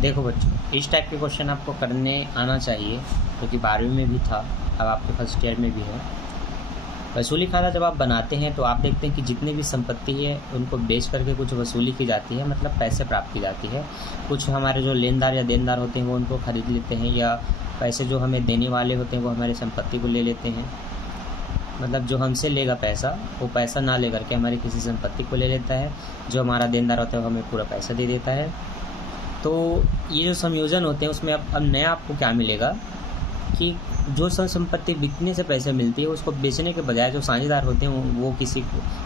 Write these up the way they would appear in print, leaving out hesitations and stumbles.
देखो बच्चों, इस टाइप के क्वेश्चन आपको करने आना चाहिए, क्योंकि 12वीं में भी था, अब आपके फर्स्ट ईयर में भी है। वसूली खाता जब आप बनाते हैं तो आप देखते हैं कि जितनी भी संपत्ति है उनको बेच करके कुछ वसूली की जाती है, मतलब पैसे प्राप्त की जाती है। कुछ हमारे जो लेनदार या देनदार होते हैं वो उनको खरीद लेते हैं, या पैसे जो हमें देने वाले होते हैं वो हमारी संपत्ति को ले लेते हैं। मतलब जो हमसे लेगा पैसा, वो पैसा ना ले करके हमारी किसी संपत्ति को ले लेता है। जो हमारा देनदार होता है वो हमें पूरा पैसा दे देता है। तो ये जो संयोजन होते हैं उसमें अब नया आपको क्या मिलेगा कि जो संपत्ति बिकने से पैसे मिलती है उसको बेचने के बजाय जो साझेदार होते हैं वो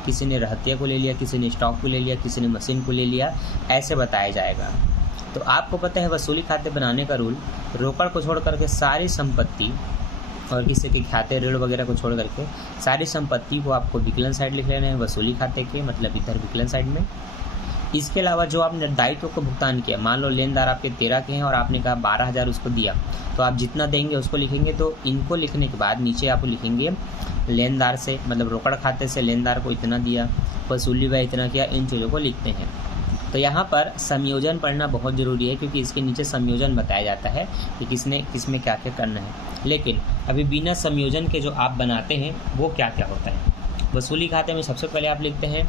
किसी ने रहतिया को ले लिया, किसी ने स्टॉक को ले लिया, किसी ने मशीन को ले लिया, ऐसे बताया जाएगा। तो आपको पता है वसूली खाते बनाने का रूल, रोकड़ को छोड़ करके सारी संपत्ति और किसी के खाते ऋण वगैरह को छोड़ करके सारी संपत्ति को आपको विकलन साइड लिख लेना है वसूली खाते के, मतलब इधर विकलन साइड में। इसके अलावा जो आपने दायित्व को भुगतान किया, मान लो लेनदार आपके 13 के हैं और आपने कहा 12,000 उसको दिया, तो आप जितना देंगे उसको लिखेंगे। तो इनको लिखने के बाद नीचे आप लिखेंगे लेनदार से, मतलब रोकड़ खाते से लेनदार को इतना दिया, वसूली वह इतना किया, इन चीज़ों को लिखते हैं। तो यहाँ पर संयोजन पढ़ना बहुत ज़रूरी है, क्योंकि इसके नीचे संयोजन बताया जाता है कि किसमें क्या क्या करना है। लेकिन अभी बिना संयोजन के जो आप बनाते हैं वो क्या क्या होता है। वसूली खाते में सबसे पहले आप लिखते हैं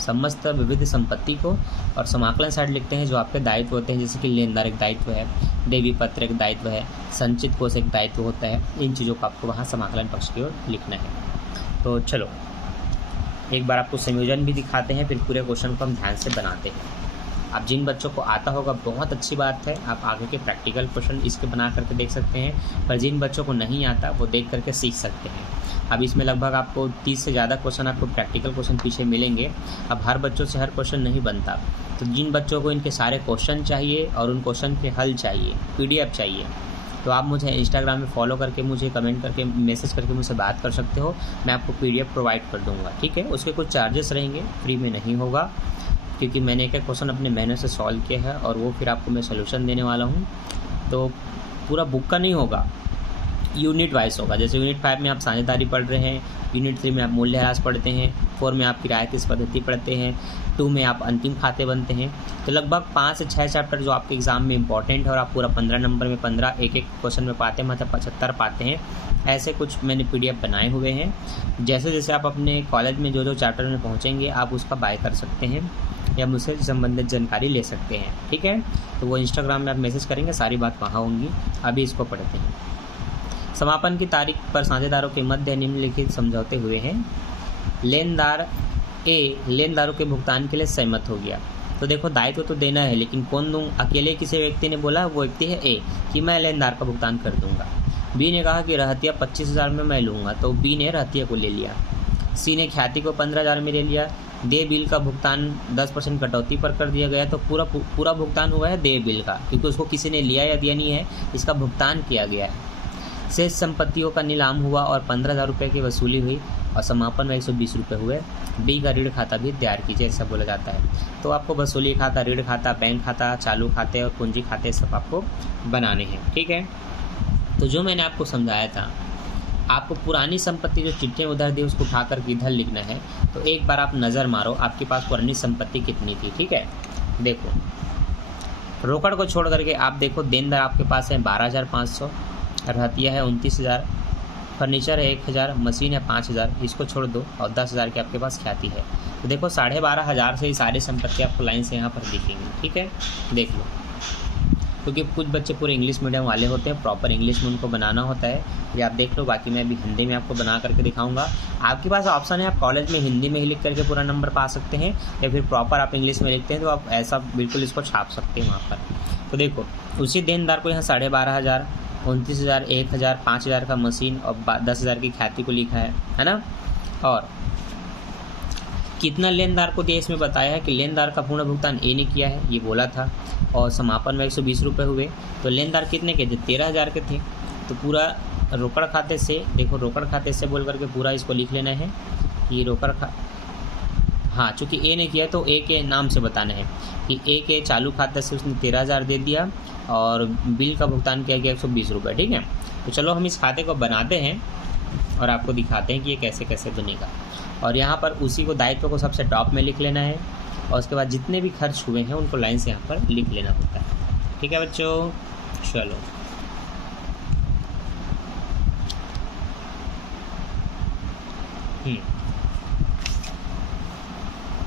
समस्त विविध संपत्ति को, और समाकलन साइड लिखते हैं जो आपके दायित्व होते हैं, जैसे कि लेनदार एक दायित्व है, देवी पत्र एक दायित्व है, संचित कोष एक दायित्व होता है। इन चीज़ों को आपको वहाँ समाकलन पक्ष की ओर लिखना है। तो चलो एक बार आपको संयोजन भी दिखाते हैं, फिर पूरे क्वेश्चन को हम ध्यान से बनाते हैं। अब जिन बच्चों को आता होगा बहुत अच्छी बात है, आप आगे के प्रैक्टिकल क्वेश्चन इसके बना करके देख सकते हैं, पर जिन बच्चों को नहीं आता वो देख करके सीख सकते हैं। अब इसमें लगभग आपको 30 से ज़्यादा क्वेश्चन आपको प्रैक्टिकल क्वेश्चन पीछे मिलेंगे। अब हर बच्चों से हर क्वेश्चन नहीं बनता, तो जिन बच्चों को इनके सारे क्वेश्चन चाहिए और उन क्वेश्चन के हल चाहिए, PDF चाहिए, तो आप मुझे इंस्टाग्राम में फॉलो करके मुझे कमेंट करके मैसेज करके मुझसे बात कर सकते हो। मैं आपको PDF प्रोवाइड कर दूँगा, ठीक है। उसके कुछ चार्जेस रहेंगे, फ्री में नहीं होगा, क्योंकि मैंने एक क्वेश्चन अपने मेहनत से सॉल्व किया है और वो फिर आपको मैं सोल्यूशन देने वाला हूँ। तो पूरा बुक का नहीं होगा, यूनिट वाइज होगा। जैसे यूनिट 5 में आप साझेदारी पढ़ रहे हैं, यूनिट 3 में आप मूल्यह्रास पढ़ते हैं, 4 में आप किराए की पद्धति पढ़ते हैं, 2 में आप अंतिम खाते बनते हैं। तो लगभग 5 से 6 चैप्टर जो आपके एग्जाम में इंपॉर्टेंट है और आप पूरा 15 नंबर में 15 एक क्वेश्चन में पाते हैं, मतलब 75 पाते हैं। ऐसे कुछ मैंने PDF बनाए हुए हैं। जैसे जैसे आप अपने कॉलेज में जो चैप्टर में पहुँचेंगे आप उसका बाय कर सकते हैं या मुझसे संबंधित जानकारी ले सकते हैं, ठीक है। तो वो इंस्टाग्राम में आप मैसेज करेंगे, सारी बात वहाँ होंगी। अभी इसको पढ़ते हैं। समापन की तारीख पर साझेदारों के मध्य निम्नलिखित समझौते हुए हैं। लेनदार ए लेनदारों के भुगतान के लिए सहमत हो गया। तो देखो दायित्व तो देना है, लेकिन कौन दूँ? अकेले किसी व्यक्ति ने बोला, वो व्यक्ति है ए, कि मैं लेनदार का भुगतान कर दूंगा। बी ने कहा कि रहतिया 25,000 में मैं लूँगा, तो बी ने रहतिया को ले लिया। सी ने ख्याति को 15,000 में ले लिया। देय बिल का भुगतान 10% कटौती पर कर दिया गया। तो पूरा भुगतान हुआ है देय बिल का, क्योंकि उसको किसी ने लिया या दिया नहीं है, इसका भुगतान किया गया है। शेष संपत्तियों का नीलाम हुआ और 15,000 रुपये की वसूली हुई और समापन में 120 रुपये हुए। डी का ऋण खाता भी तैयार कीजिए, ऐसा बोला जाता है। तो आपको वसूली खाता, ऋण खाता, बैंक खाता, चालू खाते और पूंजी खाते सब आपको बनाने हैं, ठीक है। तो जो मैंने आपको समझाया था, आपको पुरानी संपत्ति जो चिट्ठियाँ उधर दी उसको उठा कर इधर लिखना है। तो एक बार आप नज़र मारो आपके पास पुरानी संपत्ति कितनी थी, ठीक है। देखो रोकड़ को छोड़ करके आप देखो, देनदार आपके पास है 12,500, रहतिया है 29,000, फर्नीचर है 1,000, मशीन है 5,000, इसको छोड़ दो और 10,000 की आपके पास ख्याति है। तो देखो 12,500 से ही सारी संपत्ति आपको लाइन से यहाँ पर दिखेंगी, ठीक है। देख लो, क्योंकि कुछ बच्चे पूरे इंग्लिश मीडियम वाले होते हैं, प्रॉपर इंग्लिश में उनको बनाना होता है। ये आप देख लो, बाकी मैं अभी हिंदी में आपको बना करके दिखाऊंगा। आपके पास ऑप्शन है, आप कॉलेज में हिंदी में ही लिख करके पूरा नंबर पा सकते हैं, या फिर प्रॉपर आप इंग्लिश में लिखते हैं तो आप ऐसा बिल्कुल इसको छाप सकते हैं वहाँ पर। तो देखो उसी देनदार को यहाँ 12,500, 29,000, 1,000, 5,000 का मशीन और 10,000 की ख्याति को लिखा है ना। और कितना लेनदार को दिया इसमें बताया है कि लेनदार का पूर्ण भुगतान ए ने किया है, ये बोला था, और समापन में 120 रुपये हुए। तो लेनदार कितने के थे? 13,000 के थे। तो पूरा रोकड़ खाते से, देखो रोकड़ खाते से बोल करके पूरा इसको लिख लेना है कि रोकड़ हाँ, चूँकि ए ने किया तो ए के नाम से बताना है कि ए के चालू खाते से उसने 13,000 दे दिया और बिल का भुगतान किया गया 120 रुपये, ठीक है। तो चलो हम इस खाते को बनाते हैं और आपको दिखाते हैं कि ये कैसे कैसे बनेगा। और यहाँ पर उसी को दायित्व को सबसे टॉप में लिख लेना है और उसके बाद जितने भी खर्च हुए हैं उनको लाइन से यहाँ पर लिख लेना होता है। ठीक है बच्चों, चलो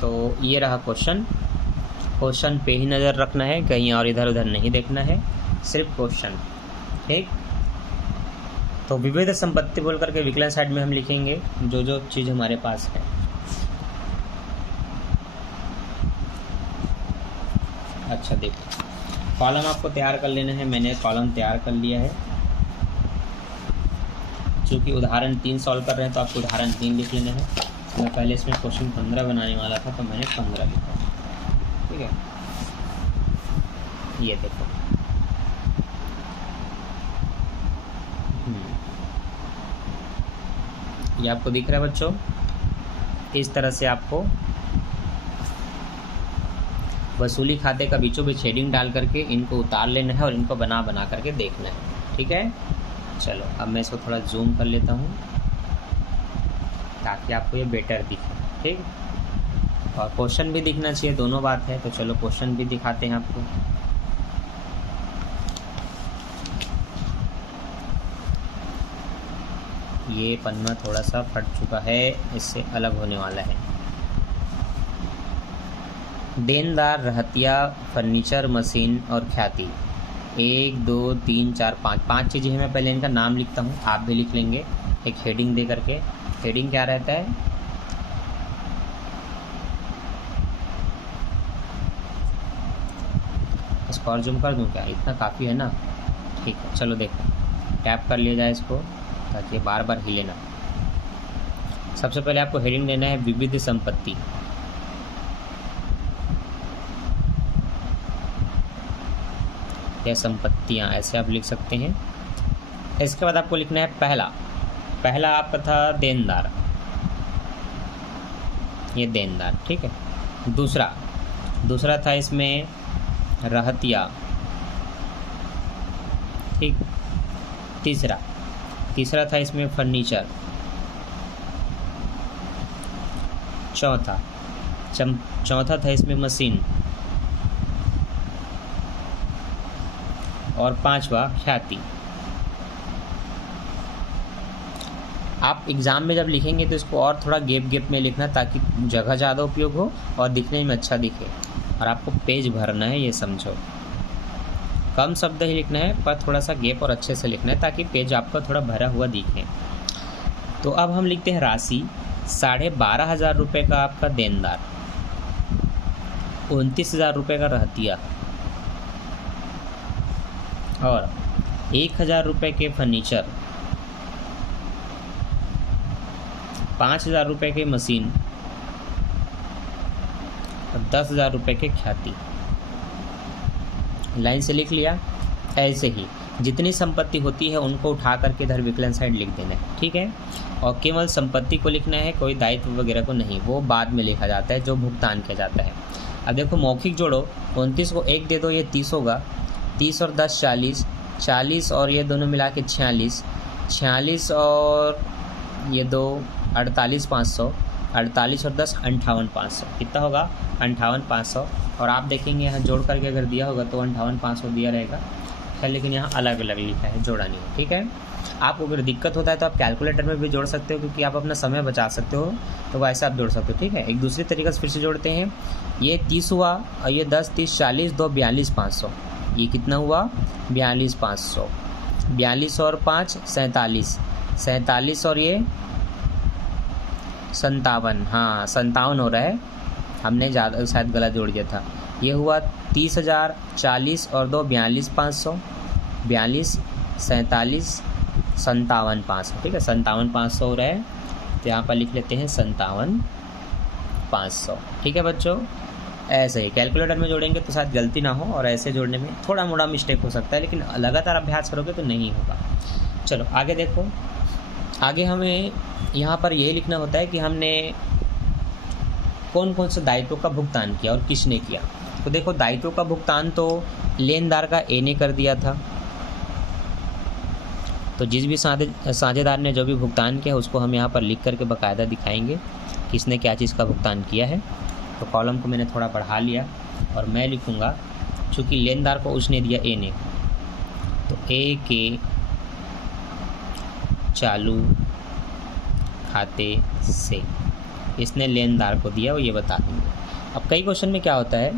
तो ये रहा क्वेश्चन पे ही नज़र रखना है, कहीं और इधर उधर नहीं देखना है, सिर्फ क्वेश्चन। ठीक, तो विविध संपत्ति बोल करके विकलन साइड में हम लिखेंगे जो जो चीज़ हमारे पास है। अच्छा देखो, कॉलम आपको तैयार कर लेना है। मैंने कॉलम तैयार कर लिया है। चूँकि उदाहरण 3 सॉल्व कर रहे हैं तो आपको उदाहरण 3 लिख लेना है। मैं पहले इसमें क्वेश्चन 15 बनाने वाला था तो मैंने 15 लिखा। ठीक है, ये देखो, ये आपको दिख रहा है बच्चों। इस तरह से आपको वसूली खाते का बीचों बीच शेडिंग डाल करके इनको उतार लेना है और इनको बना करके देखना है। ठीक है, चलो अब मैं इसको थोड़ा जूम कर लेता हूँ ताकि आपको ये बेटर दिखे। ठीक, और क्वेश्चन भी दिखना चाहिए, दोनों बात है। तो चलो क्वेश्चन भी दिखाते हैं आपको। ये पन्ना थोड़ा सा फट चुका है, इससे अलग होने वाला है। देनदार, रहतिया, फर्नीचर, मशीन और ख्याति। 1 2 3 4 5 चीज़ें हैं। मैं पहले इनका नाम लिखता हूँ, आप भी लिख लेंगे एक हेडिंग दे करके। हेडिंग क्या रहता है? इसको और जूम कर दूँ क्या? इतना काफ़ी है ना। ठीक है, चलो देखो, टैप कर लिया जाए इसको ताकि बार बार हिले ना। सबसे पहले आपको हेडिंग देना है विविध संपत्ति। या संपत्तियाँ, ऐसे आप लिख सकते हैं। इसके बाद आपको लिखना है पहला आपका था देनदार, ये देनदार। ठीक है, दूसरा था इसमें रहतिया। ठीक, तीसरा था इसमें फर्नीचर। चौथा था इसमें मशीन। और 5वां ख्याति। आप एग्ज़ाम में जब लिखेंगे तो इसको और थोड़ा गैप में लिखना ताकि जगह ज़्यादा उपयोग हो और दिखने में अच्छा दिखे। और आपको पेज भरना है, ये समझो। कम शब्द ही लिखना है पर थोड़ा सा गैप और अच्छे से लिखना है ताकि पेज आपका थोड़ा भरा हुआ दिखे। तो अब हम लिखते हैं राशि 12,500 रुपये का आपका देनदार, 29,000 रुपये का रहतिया और 1,000 रुपये के फर्नीचर, 5,000 रुपये के मशीन और 10,000 रुपये के ख्याति। लाइन से लिख लिया। ऐसे ही जितनी संपत्ति होती है उनको उठा करके इधर विकलन साइड लिख देना है। ठीक है, और केवल संपत्ति को लिखना है, कोई दायित्व वगैरह को नहीं, वो बाद में लिखा जाता है जो भुगतान किया जाता है। अब देखो मौखिक जोड़ो, 29 को 1 दे दो, ये 30 होगा। 30 और 10 40 और ये दोनों मिला के 46 और ये 2 48,500, 48 और 10 58,500। कितना होगा? 58,500। और आप देखेंगे यहाँ जोड़ करके अगर दिया होगा तो 58,500 दिया रहेगा। खैर, लेकिन यहाँ अलग अलग लिखा है, जोड़ा नहीं है। ठीक है, आपको अगर दिक्कत होता है तो आप कैलकुलेटर में भी जोड़ सकते हो, क्योंकि आप अपना समय बचा सकते हो, तो वैसे आप जोड़ सकते हो। ठीक है, एक दूसरी तरीके से फिर से जोड़ते हैं। ये 30 हुआ और ये 10 30 40 2 42,500। ये कितना हुआ? 42,500। 42 और 5 47 और ये 57। हाँ, 57 हो रहा है, हमने ज़्यादा शायद गलत जोड़ दिया था। ये हुआ 30,000, 40 और 2 42,500, 42 47 57,500। ठीक है, 57,500 हो रहा है, तो यहाँ पर लिख लेते हैं 57,500। ठीक है बच्चों, ऐसे ही कैलकुलेटर में जोड़ेंगे तो शायद गलती ना हो, और ऐसे जोड़ने में थोड़ा मोड़ा मिस्टेक हो सकता है, लेकिन लगातार अभ्यास करोगे तो नहीं होगा। चलो आगे देखो। आगे हमें यहाँ पर यही लिखना होता है कि हमने कौन कौन से दायित्वों का भुगतान किया और किसने किया। तो देखो, दायित्वों का भुगतान तो लेनदार का ए ने कर दिया था। तो जिस भी साझेदार ने जो भी भुगतान किया उसको हम यहाँ पर लिख करके बाकायदा दिखाएंगे किसने क्या चीज़ का भुगतान किया है। तो कॉलम को मैंने थोड़ा बढ़ा लिया और मैं लिखूँगा चूँकि लेनदार को उसने दिया ए ने, तो ए के चालू खाते से इसने लेनदार को दिया, वो ये बता देंगे। अब कई क्वेश्चन में क्या होता है,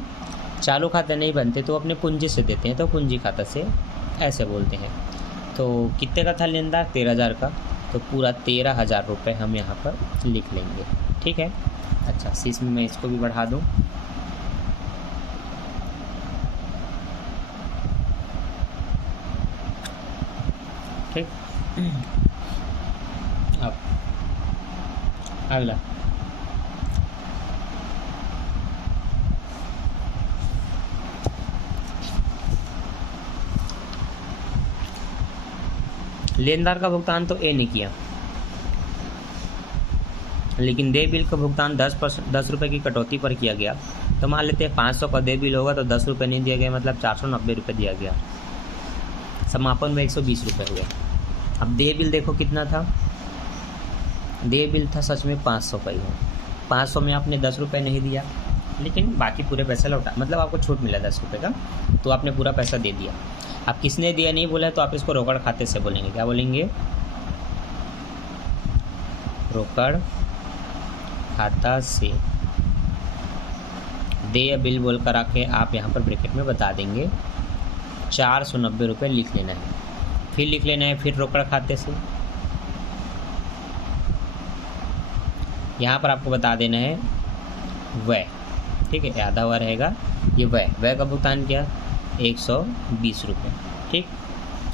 चालू खाते नहीं बनते तो अपने पूंजी से देते हैं, तो पूंजी खाता से ऐसे बोलते हैं। तो कितने का था लेनदार, 13,000 का, तो पूरा 13,000 रुपये हम यहाँ पर लिख लेंगे। ठीक है। अच्छा, शीश में मैं इसको भी बढ़ा दूँ। ठीक। अब अगला, लेनदार का भुगतान तो ए ने किया, लेकिन देय बिल का भुगतान 10 रुपये की कटौती पर किया गया। तो मान लेते हैं 500 का देय बिल होगा, तो 10 रुपये नहीं दिया गया, मतलब 490 रुपये दिया गया। समापन में 120 रुपये हुए। अब देय बिल देखो कितना था, देय बिल था सच में 500 का ही है। 500 में आपने 10 रुपये नहीं दिया, लेकिन बाकी पूरे पैसे लौटा, मतलब आपको छूट मिला 10 रुपये का, तो आपने पूरा पैसा दे दिया। अब किसने दिया नहीं बोला है, तो आप इसको रोकड़ खाते से बोलेंगे। क्या बोलेंगे, रोकड़ खाता से देय बिल बोल कर आके आप यहाँ पर ब्रैकेट में बता देंगे 490 रुपये लिख लेना है। फिर लिख लेना है, फिर रोकड़ खाते से यहाँ पर आपको बता देना है व्यय। ठीक है, आधा हुआ रहेगा ये व्यय का भुगतान क्या, 120 रुपये। ठीक,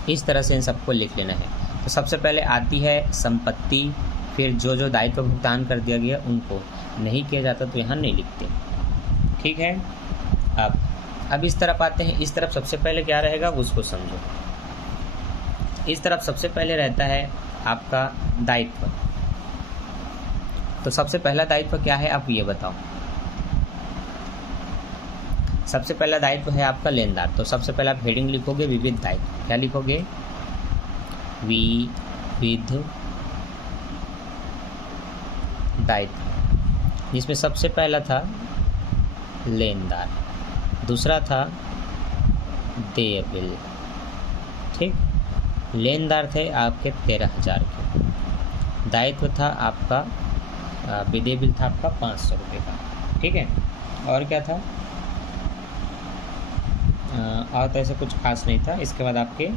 इस तरह से इन सबको लिख लेना है। तो सबसे पहले आती है संपत्ति, फिर जो दायित्व भुगतान कर दिया गया उनको नहीं किया जाता तो यहाँ नहीं लिखते। ठीक है। अब इस तरफ आते हैं। इस तरफ सबसे पहले क्या रहेगा उसको समझो। इस तरफ सबसे पहले रहता है आपका दायित्व। तो सबसे पहला दायित्व क्या है आप ये बताओ। सबसे पहला दायित्व है आपका लेनदार। तो सबसे पहला आप हेडिंग लिखोगे विविध दायित्व। क्या लिखोगे, विविध दायित्व, जिसमें सबसे पहला था लेनदार, दूसरा था देय बिल। ठीक, लेनदार थे आपके 13,000 के, दायित्व था आपका देय बिल था आपका 500 रुपये का। ठीक है, और क्या था, और तो ऐसा कुछ खास नहीं था। इसके बाद आपके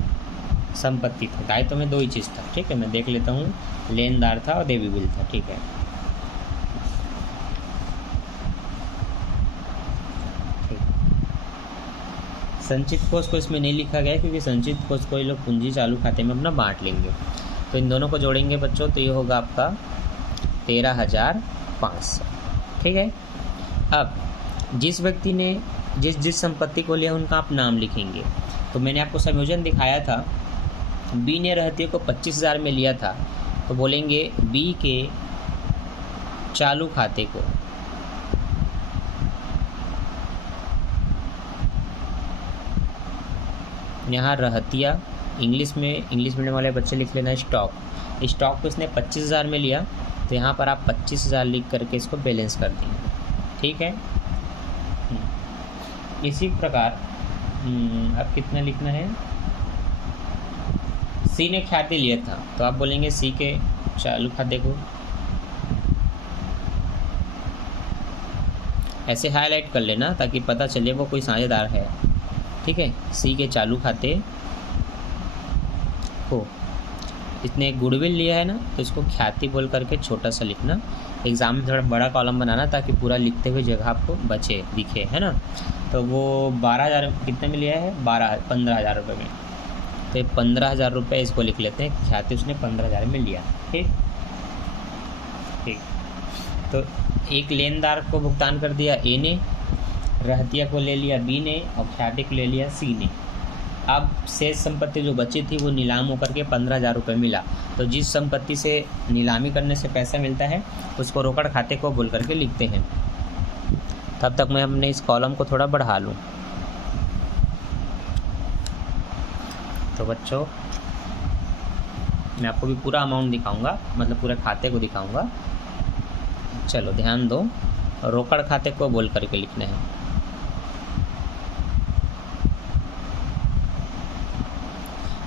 संपत्ति थे। दायित्व में 2 ही चीज़ था। ठीक है, मैं देख लेता हूँ, लेनदार था और देय बिल था। ठीक है, संचित कोष को इसमें नहीं लिखा गया क्योंकि संचित कोष को ये लोग पूंजी चालू खाते में अपना बांट लेंगे। तो इन दोनों को जोड़ेंगे बच्चों, तो ये होगा आपका 13,500। ठीक है। अब जिस व्यक्ति ने जिस संपत्ति को लिया उनका आप नाम लिखेंगे। तो मैंने आपको संयोजन दिखाया था, बी ने रहतियों को 25,000 में लिया था, तो बोलेंगे बी के चालू खाते को यहाँ रहतिया, इंग्लिश मीडियम वाले बच्चे लिख लेना स्टॉक को इसने 25,000 में लिया, तो यहाँ पर आप 25,000 लिख करके इसको बैलेंस कर देंगे। ठीक है। इसी प्रकार अब कितना लिखना है, सी ने ख्याति लिया था, तो आप बोलेंगे सी के चालू खाते को ऐसे हाईलाइट कर लेना ताकि पता चले वो कोई साझेदार है। ठीक है, सी के चालू खाते को, इसने गुडविल लिया है ना, तो इसको ख्याति बोल करके छोटा सा लिखना। एग्जाम में थोड़ा बड़ा कॉलम बनाना ताकि पूरा लिखते हुए जगह आपको बचे दिखे, है ना। तो वो 12,000 कितने में लिया है, 15,000 रुपये में, तो 15,000 रुपये इसको लिख लेते हैं, ख्याति उसने 15,000 में लिया। ठीक, तो एक लेनदार को भुगतान कर दिया ए ने, रहतिया को ले लिया बी ने और ख्याति को ले लिया सी ने। अब शेष संपत्ति जो बची थी वो नीलाम होकर के 15,000 रुपये मिला। तो जिस संपत्ति से नीलामी करने से पैसा मिलता है उसको रोकड़ खाते को बोल करके लिखते हैं। तब तक मैं अपने इस कॉलम को थोड़ा बढ़ा लूँ। तो बच्चों मैं आपको भी पूरा अमाउंट दिखाऊंगा, मतलब पूरे खाते को दिखाऊंगा। चलो ध्यान दो, रोकड़ खाते को बोल करके लिखना है।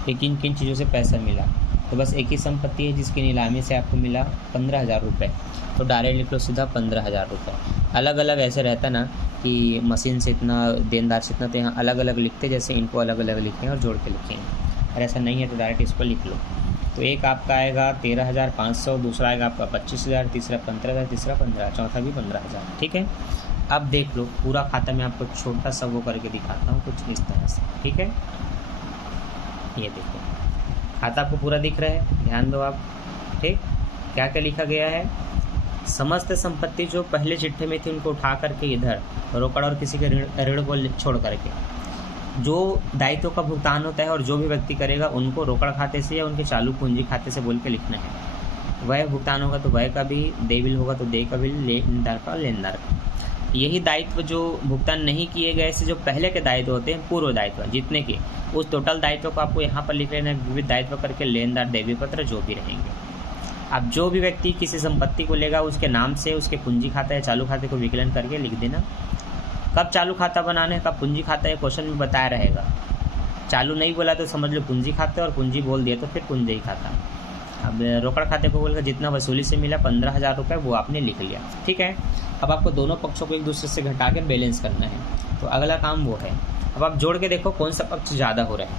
कि किन किन चीज़ों से पैसा मिला। तो बस एक ही संपत्ति है जिसकी नीलामी से आपको मिला 15,000 रुपये, तो डायरेक्ट लिख लो सीधा 15,000 रुपये। अलग अलग ऐसे रहता ना कि मशीन से इतना, देनदार से इतना, तो यहाँ अलग अलग लिखते, जैसे इनको अलग अलग लिखें और जोड़ के लिखें। और ऐसा नहीं है तो डायरेक्ट इस पर लिख लो। तो एक आपका आएगा 13,500, दूसरा आएगा आपका 25,000, तीसरा 15,000, तीसरा 15,000, चौथा भी 15,000। ठीक है, अब देख लो पूरा खाता मैं आपको छोटा सा वो करके दिखाता हूँ कुछ इस तरह से। ठीक है, ये देखो खाता आपको पूरा दिख रहा है, ध्यान दो आप। ठीक, क्या क्या लिखा गया है, समस्त संपत्ति जो पहले चिट्ठे में थी उनको उठा करके इधर रोकड़ और किसी के ऋण को छोड़ करके जो दायित्व का भुगतान होता है और जो भी व्यक्ति करेगा उनको रोकड़ खाते से या उनके चालू पूंजी खाते से बोल के लिखना है। वह भुगतान होगा तो वह का बिल, दे बिल होगा तो दे का बिल, लेनदार का लेनदार का। यही दायित्व जो भुगतान नहीं किए गए से जो पहले के दायित्व होते हैं, पूर्व दायित्व जितने के, उस टोटल दायित्व को आपको यहाँ पर लिख लेना है, विविध दायित्व करके लेनदार देवी पत्र जो भी रहेंगे। अब जो भी व्यक्ति किसी संपत्ति को लेगा उसके नाम से उसके पूंजी खाता या चालू खाते को विकलन करके लिख देना। कब चालू खाता बनाना है, कब पूंजी खाता है, क्वेश्चन में बताया रहेगा। चालू नहीं बोला तो समझ लो पूंजी खाता, और पूंजी बोल दिया तो फिर पूंजी खाता। अब रोकड़ खाते को बोलकर जितना वसूली से मिला 15,000 रुपये वो आपने लिख लिया। ठीक है, अब आपको दोनों पक्षों को एक दूसरे से घटा के बैलेंस करना है, तो अगला काम वो है। अब आप जोड़ के देखो कौन सा पक्ष ज़्यादा हो रहा है,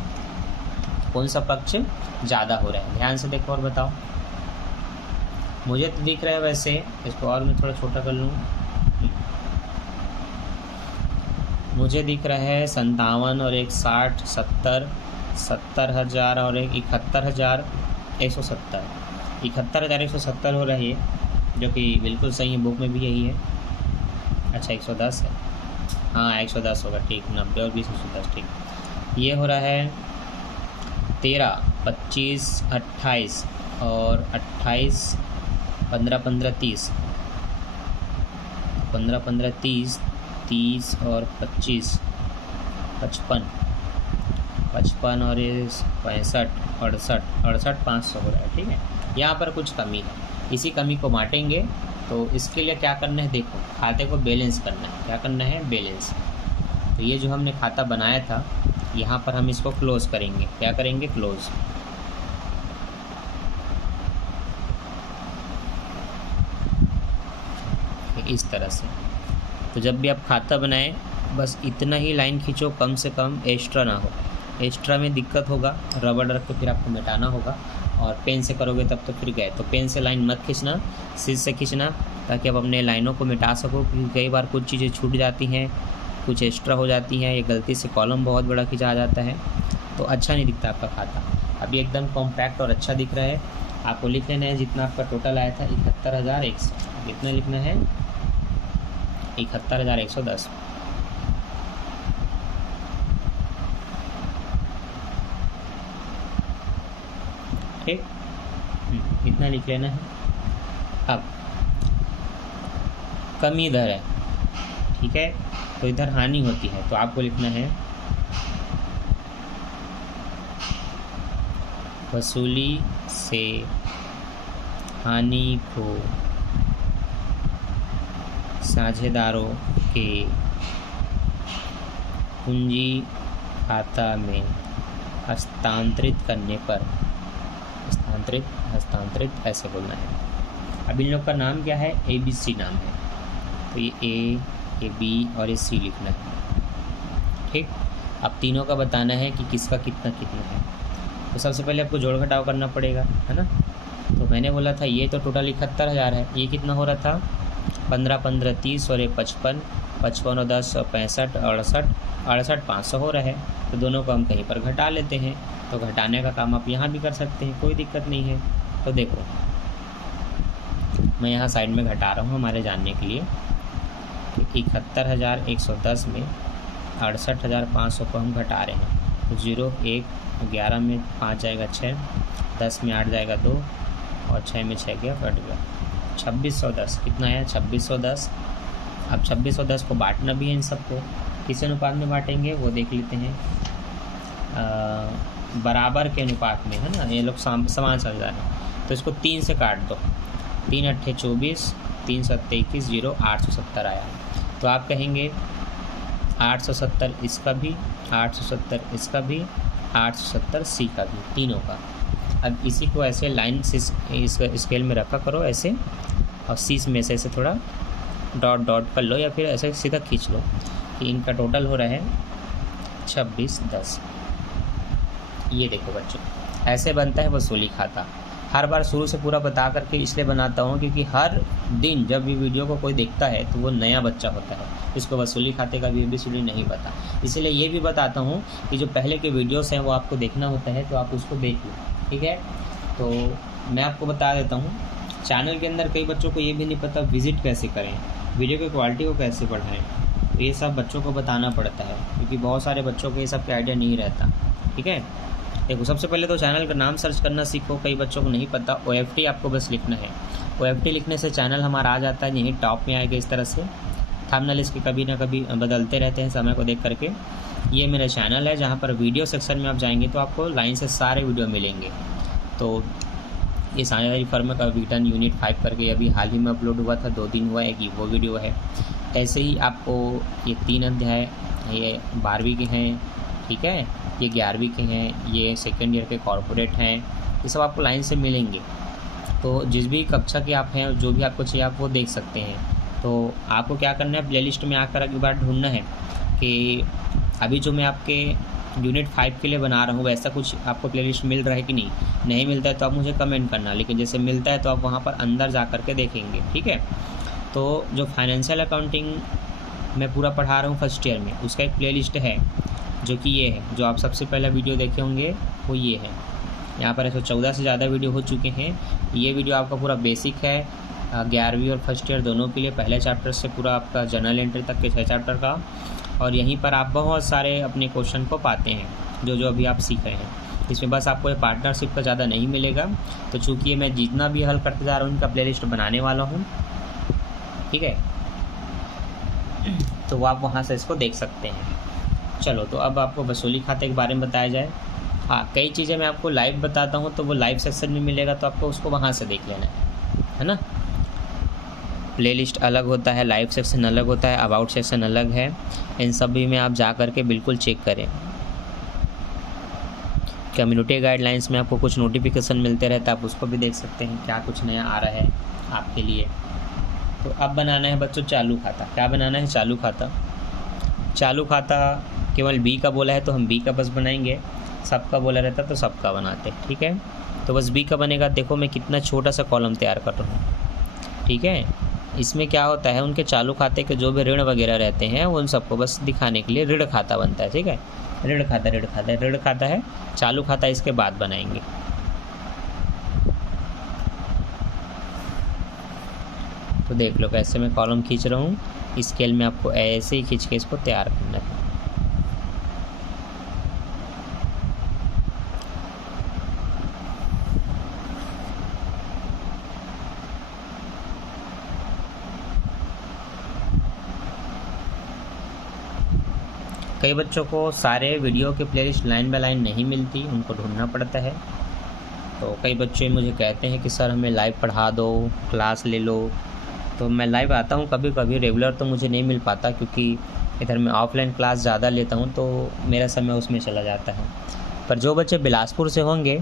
कौन सा पक्ष ज़्यादा हो रहा है, ध्यान से देखो और बताओ। मुझे तो दिख रहा है, वैसे इसको और मैं थोड़ा छोटा कर लूँ, मुझे दिख रहा है 57 और एक 60, 70,000 और एक 71,170, 71,170 हो रही है, जो कि बिल्कुल सही है, बुक में भी यही है। अच्छा 110 है, हाँ 110 होगा, ठीक, 90 और 20 110, ठीक। ये हो रहा है 13, 25, 28 और 28, 15, 15, 30, 15, 15, 30, 30 और 25, 55, 55 और 65, 68, 500 हो रहा है। ठीक है, यहाँ पर कुछ कमी है, इसी कमी को बांटेंगे। तो इसके लिए क्या करना है, देखो खाते को बैलेंस करना है। क्या करना है, बैलेंस। तो ये जो हमने खाता बनाया था यहाँ पर हम इसको क्लोज करेंगे। क्या करेंगे, क्लोज। इस तरह से। तो जब भी आप खाता बनाएं बस इतना ही लाइन खींचो, कम से कम एक्स्ट्रा ना हो। एक्स्ट्रा में दिक्कत होगा, रबड़ रख के फिर आपको मिटाना होगा, और पेन से करोगे तब तो फिर गए। तो पेन से लाइन मत खींचना, सिर से खींचना, ताकि आप अपने लाइनों को मिटा सको। क्योंकि कई बार कुछ चीज़ें छूट जाती हैं, कुछ एक्स्ट्रा हो जाती हैं, या गलती से कॉलम बहुत बड़ा खींचा जाता है तो अच्छा नहीं दिखता आपका खाता। अभी एकदम कॉम्पैक्ट और अच्छा दिख रहा है। आपको लिख लेना है जितना आपका टोटल आया था 71,100, कितना लिखना है, 71,110। ठीक, इतना लिख लेना है। अब कमी इधर है, ठीक है, तो इधर हानि होती है, तो आपको लिखना है वसूली से हानि को साझेदारों के पूंजी खाता में हस्तांतरित करने पर, हस्तांतरित ऐसे बोलना है। अब इन लोग का नाम क्या है, ABC नाम है, तो ये A, B और ये C लिखना है। ठीक, अब तीनों का बताना है कि किसका कितना कितना है। तो सबसे पहले आपको जोड़ घटाव करना पड़ेगा, है ना। तो मैंने बोला था ये तो टोटल 71,000 है, ये कितना हो रहा था, 15, 15, 30 और ये 55, 55 और 10 और 65, 68, 500 हो रहा है। तो दोनों को हम कहीं पर घटा लेते हैं। तो घटाने का काम आप यहाँ भी कर सकते हैं, कोई दिक्कत नहीं है। तो देखो मैं यहाँ साइड में घटा रहा हूँ हमारे जानने के लिए। तो 71,110 में 68,500 को हम घटा रहे हैं। तो 0, 1, 11 में 5 जाएगा 6, 10 में 8 जाएगा 2 और 6 में 6 गया, कट गया। 2610 कितना है, 2610। अब 2610 को बांटना भी है इन सबको। किस अनुपात में बांटेंगे वो देख लेते हैं, बराबर के अनुपात में, है ना। ये लोग समान चल रहा है, तो इसको 3 से काट दो। 3 8 24, 3 7 21, 0 870 आया। तो आप कहेंगे 870 इसका भी, 870 इसका भी 870 सी का भी, तीनों का। अब इसी को ऐसे लाइन से इस स्केल में रखा करो ऐसे, और सी में से ऐसे थोड़ा डॉट डॉट कर लो या फिर ऐसे सीधा खींच लो कि इनका टोटल हो रहा है 2610। ये देखो बच्चों, ऐसे बनता है वसूली खाता। हर बार शुरू से पूरा बता करके इसलिए बनाता हूँ क्योंकि हर दिन जब भी वीडियो को कोई देखता है तो वो नया बच्चा होता है, इसको वसूली खाते का भी ABCD नहीं पता। इसलिए ये भी बताता हूँ कि जो पहले के वीडियोस हैं वो आपको देखना होता है, तो आप उसको देख लो, ठीक है। तो मैं आपको बता देता हूँ, चैनल के अंदर कई बच्चों को ये भी नहीं पता विज़िट कैसे करें, वीडियो की क्वालिटी को कैसे बढ़ाएँ, तो ये सब बच्चों को बताना पड़ता है क्योंकि बहुत सारे बच्चों को ये सब का आइडिया नहीं रहता, ठीक है। देखो, सबसे पहले तो चैनल का नाम सर्च करना सीखो, कई बच्चों को नहीं पता। OFT आपको बस लिखना है, OFT लिखने से चैनल हमारा आ जाता है, यहीं टॉप में आएगा इस तरह से। थंबनेल इसके कभी ना कभी बदलते रहते हैं समय को देख करके। ये मेरा चैनल है जहाँ पर वीडियो सेक्शन में आप जाएंगे तो आपको लाइन से सारे वीडियो मिलेंगे। तो ये साझेदारी फर्म का विघटन यूनिट 5 करके अभी हाल ही में अपलोड हुआ था, 2 दिन हुआ है कि वो वीडियो है। ऐसे ही आपको ये 3 अध्याय ये 12वीं के हैं, ठीक है, ये 11वीं के हैं, ये सेकेंड ईयर के कॉर्पोरेट हैं, ये सब आपको लाइन से मिलेंगे। तो जिस भी कक्षा के आप हैं, जो भी आपको चाहिए आप वो देख सकते हैं। तो आपको क्या करना है, प्लेलिस्ट में आकर एक बार ढूंढना है कि अभी जो मैं आपके यूनिट 5 के लिए बना रहा हूँ वैसा कुछ आपको प्लेलिस्ट मिल रहा है कि नहीं मिलता है तो आप मुझे कमेंट करना, लेकिन जैसे मिलता है तो आप वहाँ पर अंदर जा कर के देखेंगे, ठीक है। तो जो फाइनेंशियल अकाउंटिंग मैं पूरा पढ़ा रहा हूँ फर्स्ट ईयर में, उसका एक प्लेलिस्ट है जो कि ये है, जो आप सबसे पहला वीडियो देखे होंगे वो ये है। यहाँ पर 114 से ज़्यादा वीडियो हो चुके हैं। ये वीडियो आपका पूरा बेसिक है 11वीं और फर्स्ट ईयर दोनों के लिए, पहले चैप्टर से पूरा आपका जनरल एंट्री तक के 6 चैप्टर का। और यहीं पर आप बहुत सारे अपने क्वेश्चन को पाते हैं जो अभी आप सीख रहे हैं। इसमें बस आपको पार्टनरशिप का ज़्यादा नहीं मिलेगा। तो चूँकि मैं जितना भी हल करते जा रहा हूँ इनका प्लेलिस्ट बनाने वाला हूँ, ठीक है, तो वो आप वहाँ से इसको देख सकते हैं। चलो, तो अब आपको वसूली खाते के बारे में बताया जाए। हाँ, कई चीज़ें मैं आपको लाइव बताता हूँ तो वो लाइव सेक्शन में मिलेगा, तो आपको उसको वहाँ से देख लेना है ना। प्लेलिस्ट अलग होता है, लाइव सेक्शन अलग होता है, अबाउट सेक्शन अलग है। इन सभी में आप जा कर के बिल्कुल चेक करें। कम्युनिटी गाइडलाइंस में आपको कुछ नोटिफिकेशन मिलते रहता है, आप उसको भी देख सकते हैं क्या कुछ नया आ रहा है आपके लिए। तो अब बनाना है बच्चों चालू खाता। क्या बनाना है? चालू खाता। चालू खाता केवल बी का बोला है तो हम बी का बस बनाएंगे, सबका बोला रहता तो सबका बनाते, ठीक है। तो बस बी का बनेगा। देखो मैं कितना छोटा सा कॉलम तैयार कर रहा हूँ, ठीक है। इसमें क्या होता है, उनके चालू खाते के जो भी ऋण वगैरह रहते हैं उन सबको बस दिखाने के लिए ऋण खाता बनता है, ठीक है। ऋण खाता है, चालू खाता इसके बाद बनाएंगे। तो देख लो कैसे मैं कॉलम खींच रहा हूँ, स्केल में आपको ऐसे ही खींच के इसको तैयार करना है। कई बच्चों को सारे वीडियो के प्लेलिस्ट लाइन बाय लाइन नहीं मिलती, उनको ढूंढना पड़ता है। तो कई बच्चे मुझे कहते हैं कि सर हमें लाइव पढ़ा दो, क्लास ले लो। तो मैं लाइव आता हूँ कभी कभी, रेगुलर तो मुझे नहीं मिल पाता क्योंकि इधर मैं ऑफलाइन क्लास ज़्यादा लेता हूँ तो मेरा समय उसमें चला जाता है। पर जो बच्चे बिलासपुर से होंगे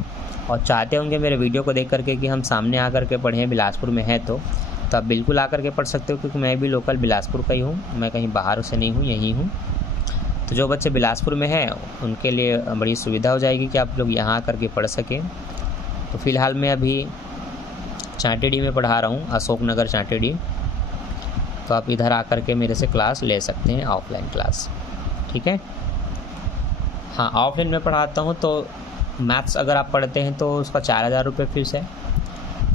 और चाहते होंगे मेरे वीडियो को देख करके कि हम सामने आकर के पढ़ें, बिलासपुर में है तो आप बिल्कुल आकर के पढ़ सकते हो, क्योंकि मैं भी लोकल बिलासपुर का ही हूँ, मैं कहीं बाहर से नहीं हूँ, यहीं हूँ। तो जो बच्चे बिलासपुर में हैं उनके लिए बड़ी सुविधा हो जाएगी कि आप लोग यहाँ आकर के पढ़ सकें। तो फ़िलहाल मैं अभी चांटेडी में पढ़ा रहा हूँ, अशोक नगर चांटेडी। तो आप इधर आकर के मेरे से क्लास ले सकते हैं, ऑफलाइन क्लास, ठीक है। हाँ, ऑफलाइन में पढ़ाता हूँ तो मैथ्स अगर आप पढ़ते हैं तो उसका 4000 रुपये फ़ीस है।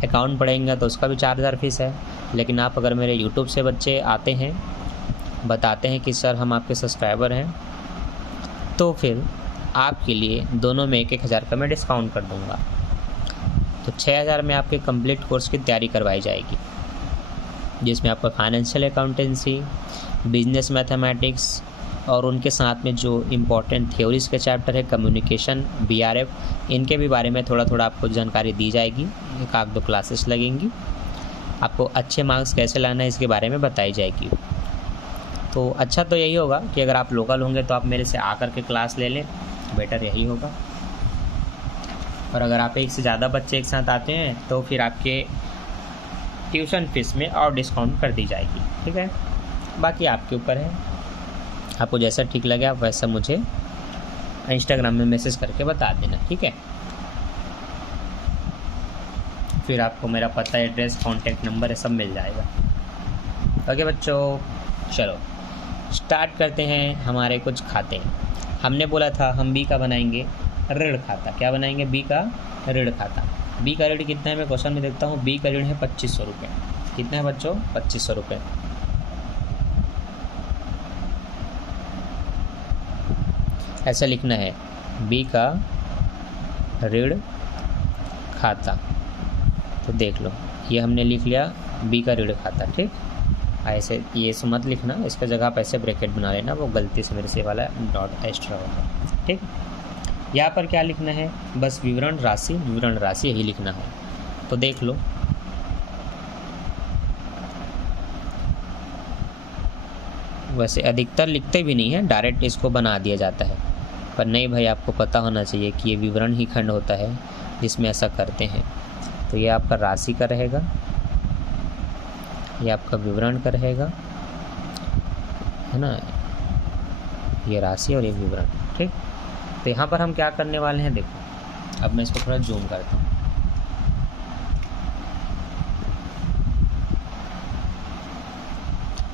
अकाउंट पढ़ेंगे तो उसका भी 4000 फ़ीस है। लेकिन आप अगर मेरे यूट्यूब से बच्चे आते हैं, बताते हैं कि सर हम आपके सब्सक्राइबर हैं, तो फिर आपके लिए दोनों में 1,000 का मैं डिस्काउंट कर दूंगा। तो 6000 में आपके कंप्लीट कोर्स की तैयारी करवाई जाएगी, जिसमें आपका फाइनेंशियल अकाउंटेंसी, बिजनेस मैथमेटिक्स और उनके साथ में जो इम्पोर्टेंट थ्योरीज़ के चैप्टर है, कम्युनिकेशन, BRF, इनके भी बारे में थोड़ा थोड़ा आपको जानकारी दी जाएगी। 1-2 क्लासेस लगेंगी। आपको अच्छे मार्क्स कैसे लाना है इसके बारे में बताई जाएगी। तो अच्छा तो यही होगा कि अगर आप लोकल होंगे तो आप मेरे से आकर के क्लास ले लें, बेटर यही होगा। और अगर आप एक से ज़्यादा बच्चे एक साथ आते हैं तो फिर आपके ट्यूशन फीस में और डिस्काउंट कर दी जाएगी, ठीक है। बाकी आपके ऊपर है, आपको जैसा ठीक लगे आप वैसा मुझे इंस्टाग्राम में मैसेज करके बता देना, ठीक है। फिर आपको मेरा पता, एड्रेस, कॉन्टैक्ट नंबर है सब मिल जाएगा। ओके बच्चों, चलो स्टार्ट करते हैं हमारे कुछ खाते। हमने बोला था हम बी का बनाएंगे ऋण खाता। क्या बनाएंगे? बी का ऋण खाता। बी का ऋण कितना है मैं क्वेश्चन में देखता हूँ। बी का ऋण है 2500 रुपये। कितना है बच्चों? 2500 रुपये। ऐसा लिखना है, बी का ऋण खाता। तो देख लो ये हमने लिख लिया बी का ऋण खाता, ठीक। ऐसे ये मत लिखना, इसका जगह आप ऐसे ब्रैकेट बना लेना, वो गलती से मेरे से वाला डॉट एक्स्ट्रा होगा, ठीक। यहाँ पर क्या लिखना है? बस विवरण राशि यही लिखना है। तो देख लो वैसे अधिकतर लिखते भी नहीं है, डायरेक्ट इसको बना दिया जाता है, पर नहीं भाई आपको पता होना चाहिए कि ये विवरण ही खंड होता है जिसमें ऐसा करते हैं। तो ये आपका राशि का रहेगा, ये आपका विवरण का रहेगा, है ना, ये राशि और ये विवरण, ठीक। तो यहाँ पर हम क्या करने वाले हैं देखो, अब मैं इसको थोड़ा जूम करता हूँ।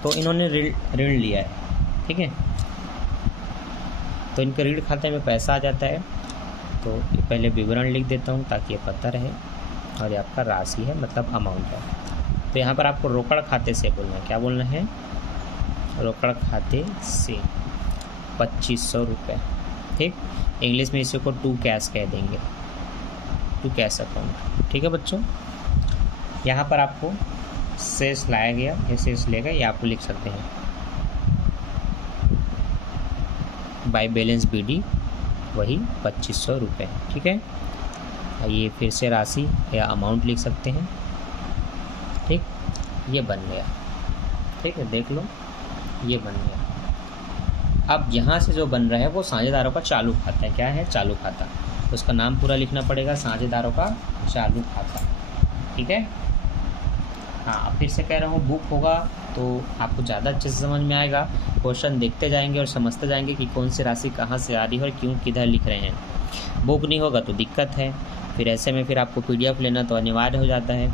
तो इन्होंने ऋण लिया है, ठीक है। तो इनके ऋण खाते में पैसा आ जाता है। तो ये पहले विवरण लिख देता हूँ ताकि ये पता रहे, और ये आपका राशि है मतलब अमाउंट है। तो यहाँ पर आपको रोकड़ खाते से बोलना है। क्या बोलना है? रोकड़ खाते से 2500 रुपये, ठीक। इंग्लिश में इसी को टू कैश कह देंगे, टू कैश अकाउंट, ठीक है बच्चों। यहाँ पर आपको शेष लाया गया, ये शेष लेगा, ये आपको लिख सकते हैं बाय बैलेंस BD वही 2500 रुपये, ठीक है। ये फिर से राशि या अमाउंट लिख सकते हैं, ठीक। ये बन गया, ठीक है, देख लो ये बन गया। अब यहाँ से जो बन रहा है वो साझेदारों का चालू खाता है। क्या है? चालू खाता। तो उसका नाम पूरा लिखना पड़ेगा, साझेदारों का चालू खाता, ठीक है। हाँ, फिर से कह रहा हूँ, बुक होगा तो आपको ज़्यादा अच्छे से समझ में आएगा। क्वेश्चन देखते जाएंगे और समझते जाएंगे कि कौन सी राशि कहाँ से आ रही है और क्यों किधर लिख रहे हैं। बुक नहीं होगा तो दिक्कत है, फिर ऐसे में फिर आपको PDF लेना तो अनिवार्य हो जाता है।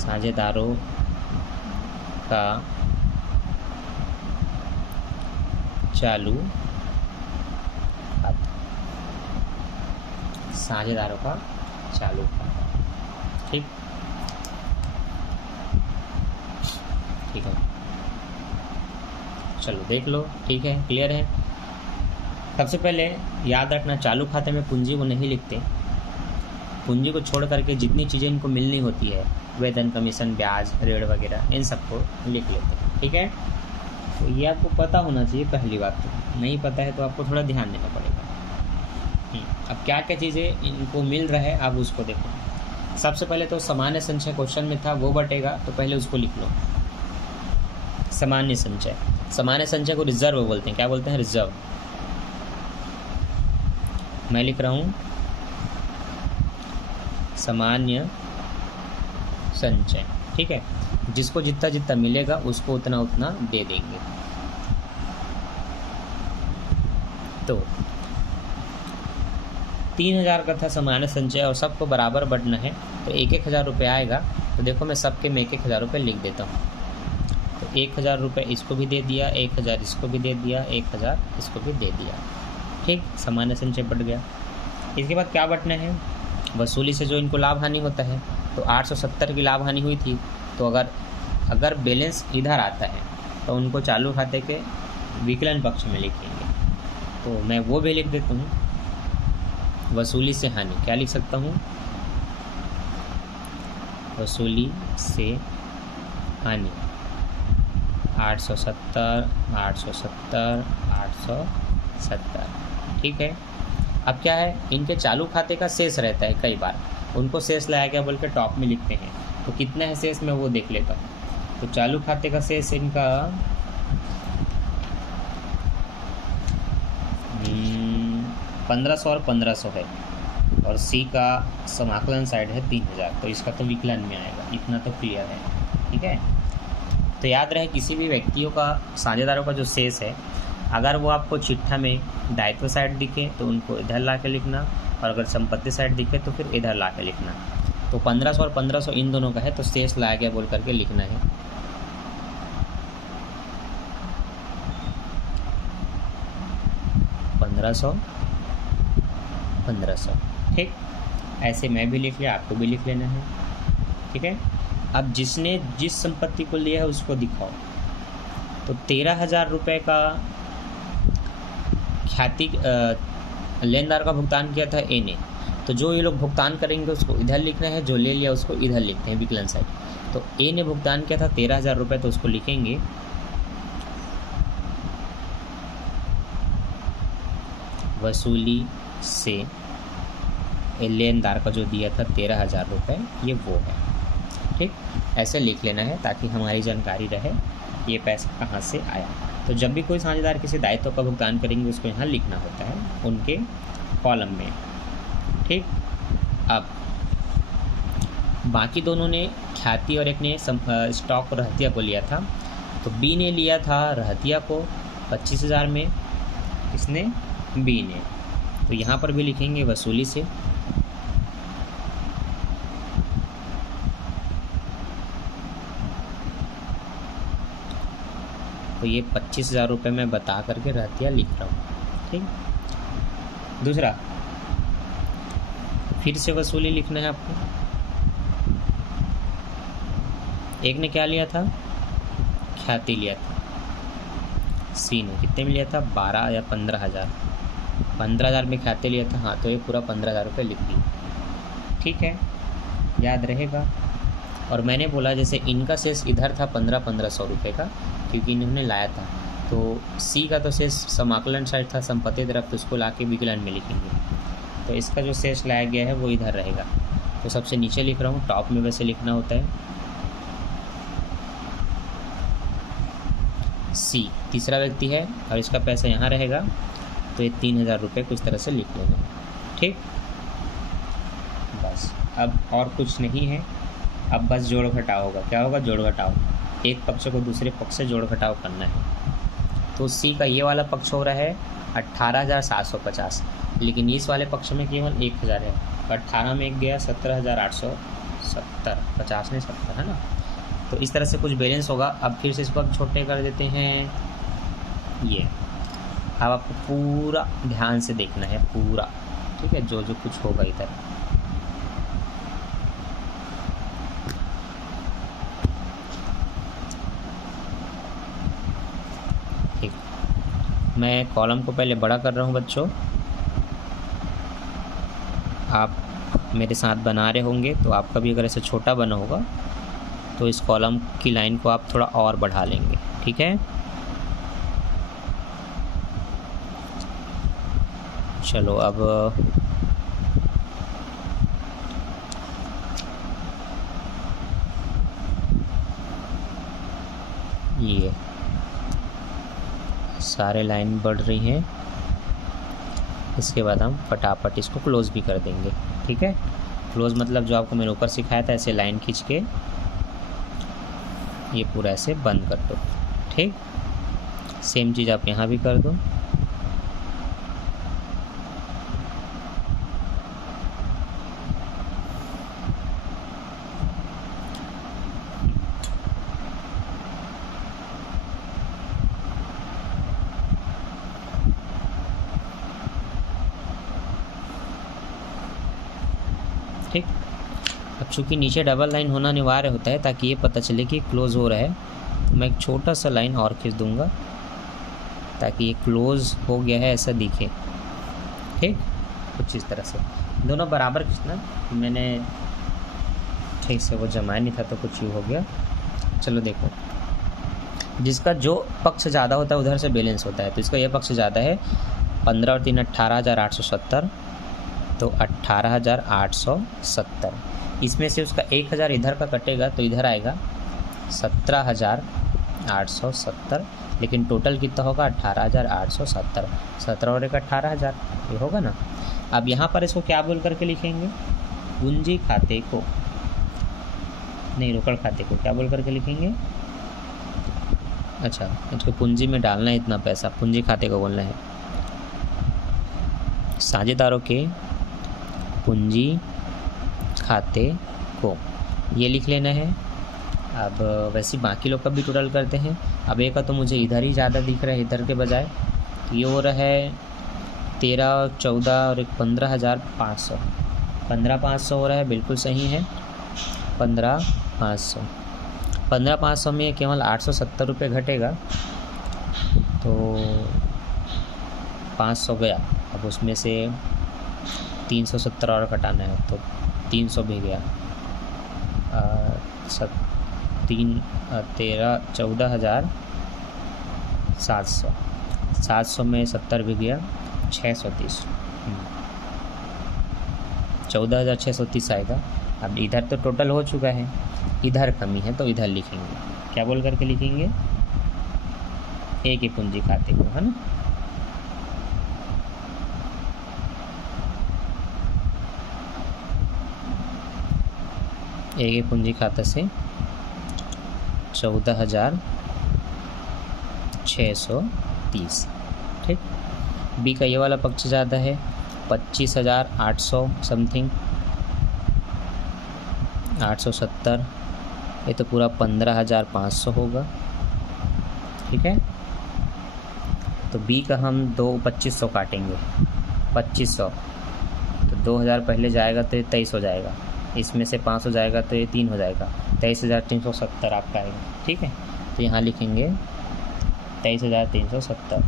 साझेदारों का चालू खाता, साझेदारों का चालू खाता, ठीक, ठीक है। चलो देख लो, ठीक है, क्लियर है। सबसे पहले याद रखना, चालू खाते में पूंजी को नहीं लिखते। पूंजी को छोड़ करके जितनी चीज़ें इनको मिलनी होती है, वेतन, कमीशन, ब्याज, ऋण वगैरह, इन सबको लिख लेते हैं, ठीक है। तो ये आपको पता होना चाहिए, पहली बात। तो नहीं पता है तो आपको थोड़ा ध्यान देना पड़ेगा। अब क्या क्या चीज़ें इनको मिल रहा है आप उसको देखो। सबसे पहले तो सामान्य संचय क्वेश्चन में था, वो बटेगा, तो पहले उसको लिख लो। सामान्य संचय, सामान्य संचय को रिजर्व बोलते हैं। क्या बोलते हैं? रिजर्व। मैं लिख रहा हूँ सामान्य संचय, ठीक है। जिसको जितना जितना मिलेगा उसको उतना उतना दे देंगे। तो 3000 का था सामान्य संचय और सबको बराबर बढ़ना है, तो 1,000 रुपये आएगा। तो देखो मैं सबके में 1,000 रुपये लिख देता हूँ। तो 1,000 रुपये इसको भी दे दिया, 1,000 इसको भी दे दिया, 1,000 इसको भी दे दिया, ठीक। सामान्य संचय बढ़ गया। इसके बाद क्या बढ़ना है? वसूली से जो इनको लाभ हानि होता है, तो 870 की लाभ हानि हुई थी। तो अगर बैलेंस इधर आता है तो उनको चालू खाते के विकलन पक्ष में लिखेंगे। तो मैं वो भी लिख देता हूँ, वसूली से हानि। क्या लिख सकता हूँ? वसूली से हानि 870, 870, 870, ठीक है। अब क्या है, इनके चालू खाते का शेष रहता है, कई बार उनको शेष लाया गया बोल के टॉप में लिखते हैं। तो कितना है शेष, मैं वो देख लेता हूँ। तो चालू खाते का शेष इनका 1500 और 1500 है, और सी का समाकलन साइड है 3000, तो इसका तो विकलन में आएगा। इतना तो क्लियर है, ठीक है। तो याद रहे किसी भी व्यक्तियों का, साझेदारों का जो शेष है, अगर वो आपको चिट्ठा में दायित्व साइड दिखे तो उनको इधर ला के लिखना, और अगर संपत्ति साइड दिखे तो फिर इधर ला के लिखना। तो 1500 और 1500 इन दोनों का है, तो शेष लाया गया बोल करके लिखना है। पंद्रह सौ, ठीक। ऐसे मैं भी लिख लिया, आपको भी लिख लेना है, ठीक है। अब जिसने जिस संपत्ति को लिया है उसको दिखाओ। तो 13,000 रुपये का ख्याति लेनदार का भुगतान किया था ए ने, तो जो ये लोग भुगतान करेंगे उसको इधर लिखना है, जो ले लिया उसको इधर लिखते हैं विकलन साइड। तो ए ने भुगतान किया था 13,000 रुपये, तो उसको लिखेंगे वसूली से लेनदार का जो दिया था 13,000 रुपये, ये वो है, ठीक। ऐसे लिख लेना है ताकि हमारी जानकारी रहे ये पैसा कहाँ से आया। तो जब भी कोई साझेदार किसी दायित्व का भुगतान करेंगे उसको यहाँ लिखना होता है उनके कॉलम में, ठीक। अब बाकी दोनों ने ख्याति और एक ने स्टॉक और रहतिया को लिया था। तो बी ने लिया था रहतिया को 25,000 में, इसने बी ने, तो यहाँ पर भी लिखेंगे वसूली से। तो ये 25,000 रुपये में बता करके रहतिया लिख रहा हूँ, ठीक। दूसरा, फिर से वसूली लिखना है आपको। एक ने क्या लिया था, ख्याति लिया था, सी ने कितने में लिया था, 12 या 15,000, 15,000 में ख्याति लिया था, हाँ, तो ये पूरा 15,000 रुपये लिख दिए, ठीक है, याद रहेगा। और मैंने बोला जैसे इनका शेष इधर था 1500 रुपये का, क्योंकि इन्होंने लाया था। तो सी का तो शेष समाकलन साइड था संपत्ति तरफ, तो उसको ला के विकलन में लिखेंगे। तो इसका जो शेष लाया गया है वो इधर रहेगा। तो सबसे नीचे लिख रहा हूँ, टॉप में वैसे लिखना होता है। सी तीसरा व्यक्ति है और इसका पैसा यहाँ रहेगा, तो ये 3,000 रुपये कुछ तरह से लिख लेना, ठीक। बस अब और कुछ नहीं है, अब बस जोड़ घटाव होगा। क्या होगा, जोड़ घटाव। एक पक्ष को दूसरे पक्ष से जोड़ घटाव करना है। तो सी का ये वाला पक्ष हो रहा है 18,750, लेकिन इस वाले पक्ष में केवल 1,000 है, तो 18 में एक गया 17,870, 50 ने 70 है ना। तो इस तरह से कुछ बैलेंस होगा। अब फिर से इसको अब छोटे कर देते हैं ये। अब आपको पूरा ध्यान से देखना है, पूरा, ठीक है, जो जो कुछ होगा इधर। ठीक, मैं कॉलम को पहले बड़ा कर रहा हूँ बच्चों, आप मेरे साथ बना रहे होंगे तो आपका भी अगर ऐसे छोटा बना होगा तो इस कॉलम की लाइन को आप थोड़ा और बढ़ा लेंगे, ठीक है। चलो अब ये सारे लाइन बढ़ रही हैं, इसके बाद हम फटाफट इसको क्लोज भी कर देंगे, ठीक है। क्लोज मतलब जो आपको मैंने ऊपर सिखाया था, ऐसे लाइन खींच के ये पूरा ऐसे बंद कर दो, ठीक। सेम चीज़ आप यहाँ भी कर दो। ठीक, अब चूँकि नीचे डबल लाइन होना अनिवार्य होता है ताकि ये पता चले कि क्लोज हो रहा है, तो मैं एक छोटा सा लाइन और खींच दूंगा ताकि ये क्लोज हो गया है ऐसा दिखे, ठीक। कुछ इस तरह से दोनों बराबर खींचना, मैंने ठीक से वो जमाया नहीं था तो कुछ यूँ हो गया। चलो देखो, जिसका जो पक्ष ज़्यादा होता है उधर से बैलेंस होता है, तो इसका ये पक्ष ज़्यादा है, 15 और 3 18,870, तो 18,870। इसमें से उसका 1,000 इधर का कटेगा तो इधर आएगा 17,870, लेकिन टोटल कितना होगा 18,870। 17 और 1 18,000, ये होगा ना। अब यहाँ पर इसको क्या बोल करके लिखेंगे, पूंजी खाते को, नहीं रोकड़ खाते को क्या बोल करके लिखेंगे, अच्छा इसको पूंजी में डालना है इतना पैसा, पूंजी खाते को बोलना है, साझेदारों के पूंजी खाते को, ये लिख लेना है। अब वैसे बाकी लोग का भी टोटल करते हैं। अब एक का तो मुझे इधर ही ज़्यादा दिख रहा है इधर के बजाय, ये हो रहा है 13, 14 और एक 15,500, 15,500 हो रहा है, बिल्कुल सही है 15,500। 15,500 में केवल 870 रुपये घटेगा, तो 500 गया। अब उसमें से 370 और घटाना है, तो 300 भी गया, 14,700, 700 में 70 भी गया, 630, 14,630 आएगा। अब इधर तो टोटल हो चुका है, इधर कमी है तो इधर लिखेंगे, क्या बोल करके लिखेंगे, एक ही पूंजी खाते को, है ना। एक ही पूंजी खाता से 14,630, ठीक। बी का ये वाला पक्ष ज़्यादा है, 25,800 समथिंग, 870, ये तो पूरा 15,500 होगा, ठीक है। तो बी का हम 2500 काटेंगे, 2500 तो 2,000 पहले जाएगा तो ये 23 हो जाएगा, इसमें से 500 जाएगा तो ये 3 हो जाएगा, 23,370 आपका आएगा, ठीक है। तो यहाँ लिखेंगे 23,370,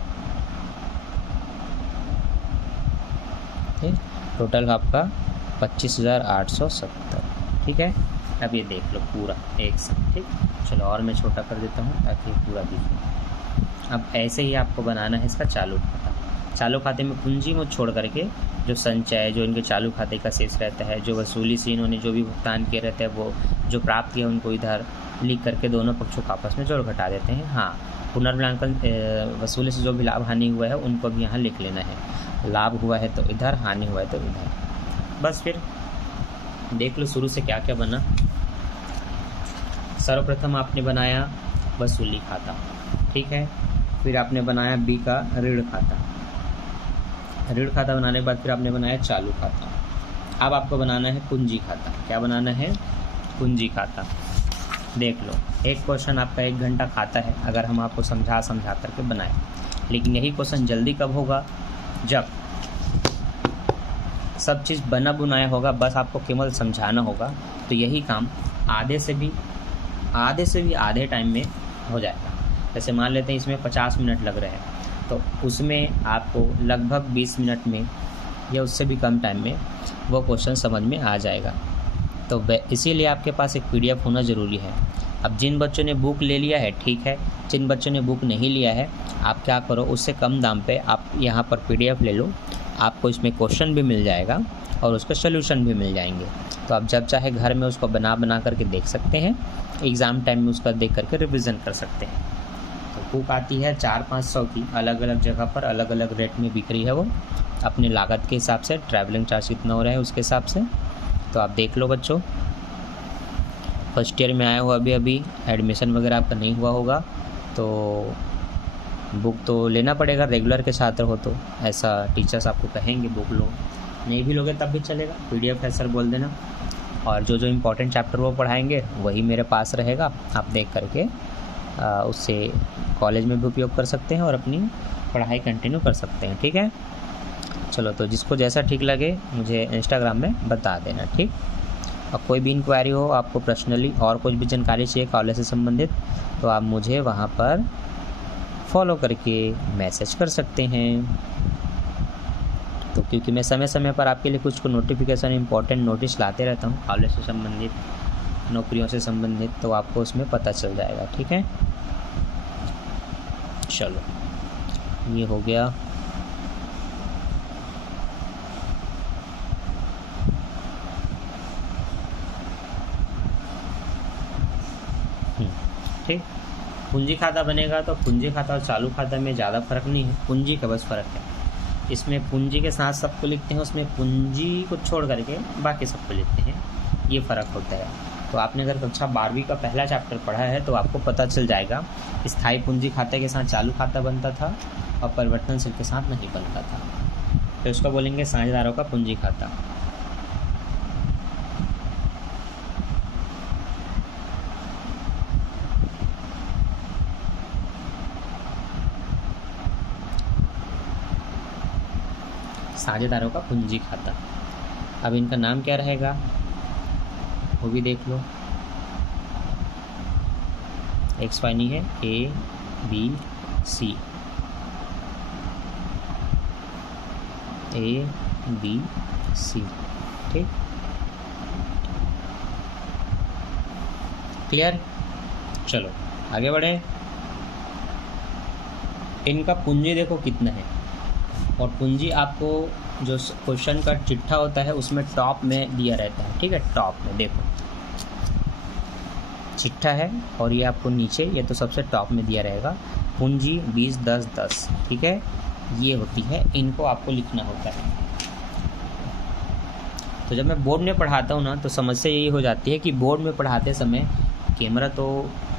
ठीक। टोटल आपका 25,870, ठीक है। अब ये देख लो पूरा एक साथ, ठीक। चलो और मैं छोटा कर देता हूँ ताकि पूरा दिखे। अब ऐसे ही आपको बनाना है इसका चालू खाता। चालू खाते में पूंजी में छोड़ करके जो संचय, जो इनके चालू खाते का शेष रहता है, जो वसूली से इन्होंने जो भी भुगतान किए रहते हैं, वो जो प्राप्त किया उनको इधर लिख करके दोनों पक्षों को आपस में जोड़ घटा देते हैं। हाँ, पुनर्मूल्यांकन वसूली से जो भी लाभ हानि हुआ है उनको भी यहाँ लिख लेना है, लाभ हुआ है तो इधर, हानि हुआ है तो इधर। बस फिर देख लो शुरू से क्या क्या बना। सर्वप्रथम आपने बनाया वसूली खाता, ठीक है। फिर आपने बनाया बी का ऋण खाता, ऋण खाता बनाने के बाद फिर आपने बनाया चालू खाता। अब आपको बनाना है पूंजी खाता। क्या बनाना है, पूंजी खाता। देख लो एक क्वेश्चन आपका 1 घंटा खाता है अगर हम आपको समझा करके बनाए, लेकिन यही क्वेश्चन जल्दी कब होगा, जब सब चीज़ बना बुनाया होगा, बस आपको केवल समझाना होगा। तो यही काम आधे से भी आधे टाइम में हो जाएगा। जैसे मान लेते हैं इसमें 50 मिनट लग रहे हैं, तो उसमें आपको लगभग 20 मिनट में या उससे भी कम टाइम में वो क्वेश्चन समझ में आ जाएगा। तो इसीलिए आपके पास एक PDF होना ज़रूरी है। अब जिन बच्चों ने बुक ले लिया है ठीक है, जिन बच्चों ने बुक नहीं लिया है आप क्या करो, उससे कम दाम पे आप यहाँ पर PDF ले लो, आपको इसमें क्वेश्चन भी मिल जाएगा और उसके सोल्यूशन भी मिल जाएंगे। तो आप जब चाहे घर में उसको बना करके देख सकते हैं, एग्ज़ाम टाइम में उसका देख करके रिविज़न कर सकते हैं। तो बुक आती है 400-500 की, अलग अलग जगह पर अलग अलग रेट में बिक रही है वो, अपनी लागत के हिसाब से, ट्रैवलिंग चार्ज कितना हो रहा है उसके हिसाब से। तो आप देख लो बच्चों, फर्स्ट ईयर में आए हो, अभी एडमिशन वगैरह आपका नहीं हुआ होगा तो बुक तो लेना पड़ेगा, रेगुलर के छात्र हो तो ऐसा टीचर्स आपको कहेंगे बुक लो, नहीं भी लोगे तब भी चलेगा, PDF है सर बोल देना। और जो इम्पोर्टेंट चैप्टर वो पढ़ाएंगे वही मेरे पास रहेगा, आप देख करके उससे कॉलेज में भी उपयोग कर सकते हैं और अपनी पढ़ाई कंटिन्यू कर सकते हैं, ठीक है। चलो तो जिसको जैसा ठीक लगे मुझे इंस्टाग्राम में बता देना, ठीक। और कोई भी इंक्वायरी हो, आपको पर्सनली और कुछ भी जानकारी चाहिए कॉलेज से संबंधित, तो आप मुझे वहाँ पर फॉलो करके मैसेज कर सकते हैं। तो क्योंकि मैं समय समय पर आपके लिए कुछ नोटिफिकेशन, इंपॉर्टेंट नोटिस लाते रहता हूँ कॉलेज से संबंधित, नौकरियों से संबंधित, तो आपको उसमें पता चल जाएगा, ठीक है। चलो ये हो गया। ठीक, पूंजी खाता बनेगा तो पूंजी खाता और चालू खाता में ज़्यादा फर्क नहीं है, पूंजी का बस फ़र्क है। इसमें पूंजी के साथ सबको लिखते हैं, उसमें पूंजी को छोड़ करके बाकी सबको लिखते हैं, ये फ़र्क होता है। तो आपने अगर कक्षा 12वीं का पहला चैप्टर पढ़ा है तो आपको पता चल जाएगा स्थायी पूंजी खाते के साथ चालू खाता बनता था और परिवर्तनशील के साथ नहीं बनता था। तो इसको बोलेंगे साझेदारों का पूंजी खाता। साझेदारों का पूंजी खाता। अब इनका नाम क्या रहेगा वो भी देख लो। एक्स वाई नहीं है, A B C, A B C, ठीक, क्लियर। चलो आगे बढ़े। इनका पूंजी देखो कितना है, और पूंजी आपको जो क्वेश्चन का चिट्ठा होता है उसमें टॉप में दिया रहता है, ठीक है। टॉप में देखो चिट्ठा है और ये आपको नीचे, ये तो सबसे टॉप में दिया रहेगा पूंजी 20 10 10, ठीक है, ये होती है, इनको आपको लिखना होता है। तो जब मैं बोर्ड में पढ़ाता हूँ ना तो समस्या यही हो जाती है कि बोर्ड में पढ़ाते समय कैमरा तो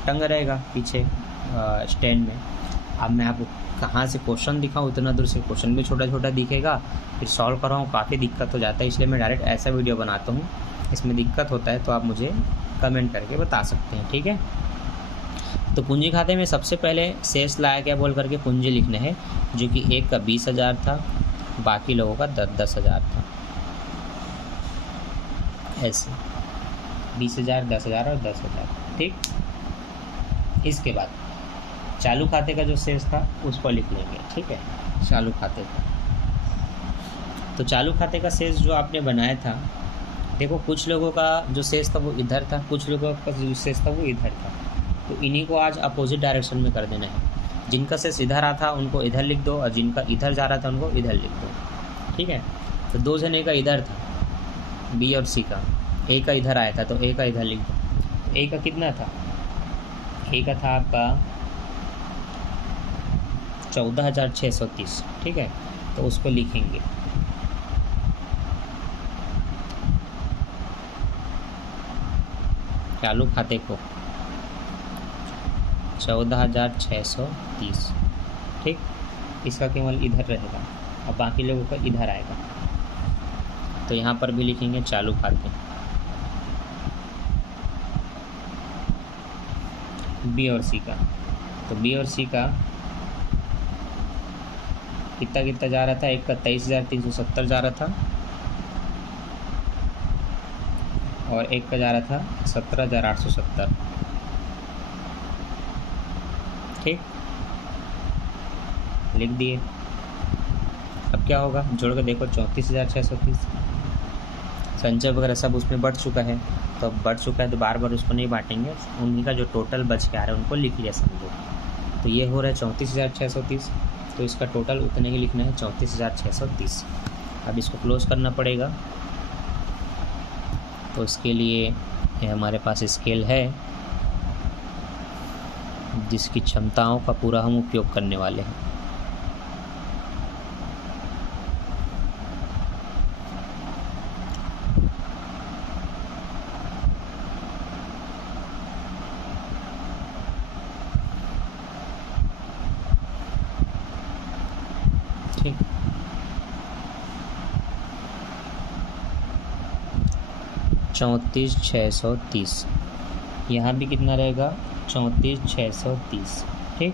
टंग रहेगा पीछे स्टैंड में। अब मैं आपको कहाँ से क्वेश्चन दिखाऊँ, इतना दूर से क्वेश्चन भी छोटा छोटा दिखेगा, फिर सॉल्व कर रहा हूँ, काफ़ी दिक्कत हो जाता है। इसलिए मैं डायरेक्ट ऐसा वीडियो बनाता हूँ। इसमें दिक्कत होता है तो आप मुझे कमेंट करके बता सकते हैं, ठीक है। तो पूंजी खाते में सबसे पहले शेष लाया क्या बोल करके पूंजी लिखना है, जो कि एक का 20,000 था, बाकी लोगों का 10,000 था, ऐसे 20,000 10,000 और 10,000, ठीक। इसके बाद चालू खाते का जो शेष था उसको लिख लेंगे, ठीक है, चालू खाते का। तो चालू खाते का शेष जो आपने बनाया था, देखो कुछ लोगों का जो शेष था वो इधर था, कुछ लोगों का जो शेष था वो इधर था। तो इन्हीं को आज अपोजिट डायरेक्शन में कर देना है। जिनका शेष इधर आ था उनको इधर लिख दो, और जिनका इधर जा रहा था उनको इधर लिख दो, ठीक है। तो 2 जने का इधर था, बी और सी का, ए का इधर आया था तो ए का इधर लिख दो। ए का कितना था, ए का था आपका 14,630, ठीक है, तो उसको लिखेंगे। चालू खाते को 14,630, ठीक, इसका केवल इधर रहेगा और बाकी लोगों का इधर आएगा। तो यहाँ पर भी लिखेंगे चालू खाते। बी और सी का, तो बी और सी का कितना कितना जा रहा था, एक का 23,370 जा रहा था और एक का जा रहा था 17,870, ठीक, लिख दिए। अब क्या होगा, जोड़ कर देखो 34,630, संचय वगैरह सब उसमें बढ़ चुका है। तो अब बढ़ चुका है तो बार बार उसको नहीं बांटेंगे, उन्हीं का जो टोटल बच के आ रहा है उनको लिख लिया समझो। तो ये हो रहा है 34,630, तो इसका टोटल उतने ही लिखना है 34,630। अब इसको क्लोज करना पड़ेगा, तो इसके लिए हमारे पास स्केल है जिसकी क्षमताओं का पूरा हम उपयोग करने वाले हैं। ठीक, 34,630, यहाँ भी कितना रहेगा 34,630, ठीक।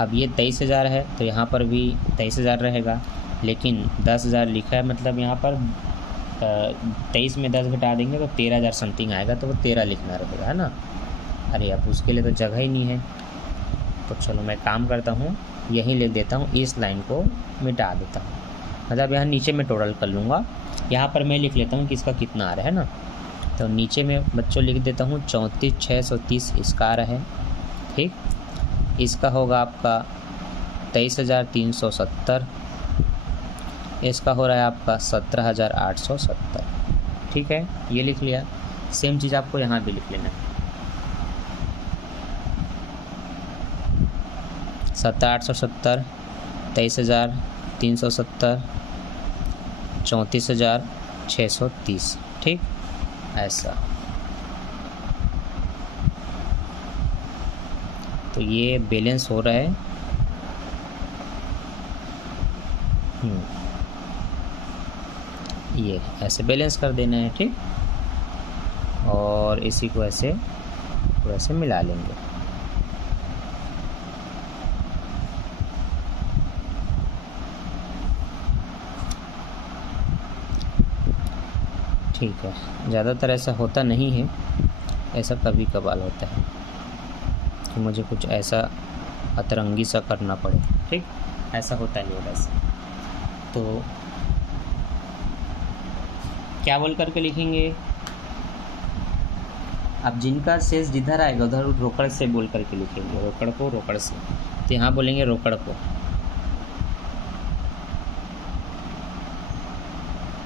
अब ये 23,000 है तो यहाँ पर भी 23,000 रहेगा, लेकिन 10,000 लिखा है, मतलब यहाँ पर 23 में 10 घटा देंगे तो 13,000 समथिंग आएगा, तो वो 13 लिखना रहेगा, है ना। अरे अब उसके लिए तो जगह ही नहीं है, तो चलो मैं काम करता हूँ, यहीं लिख देता हूँ, इस लाइन को मिटा देता हूँ, मतलब यहाँ नीचे में टोटल कर लूँगा। यहाँ पर मैं लिख लेता हूँ कि इसका कितना आ रहा है ना, तो नीचे में बच्चों लिख देता हूँ 34,630 इसका आ रहा है, ठीक। इसका होगा आपका 23,370, इसका हो रहा है आपका 17,870, ठीक है, ये लिख लिया। सेम चीज़ आपको यहाँ भी लिख लेना है, 17,870 23,370, 34,630। ठीक, ऐसा। तो ये बैलेंस हो रहा है। ये ऐसे बैलेंस कर देना है। ठीक, और इसी को ऐसे थोड़ा से मिला लेंगे। ठीक है, ज़्यादातर ऐसा होता नहीं है, ऐसा कभी कभार होता है कि मुझे कुछ ऐसा अतरंगी सा करना पड़े। ठीक, ऐसा होता नहीं है वैसे। तो क्या बोल करके लिखेंगे? अब जिनका शेष जिधर आएगा उधर रोकड़ से बोल करके लिखेंगे, रोकड़ को रोकड़ से। तो यहाँ बोलेंगे रोकड़ को।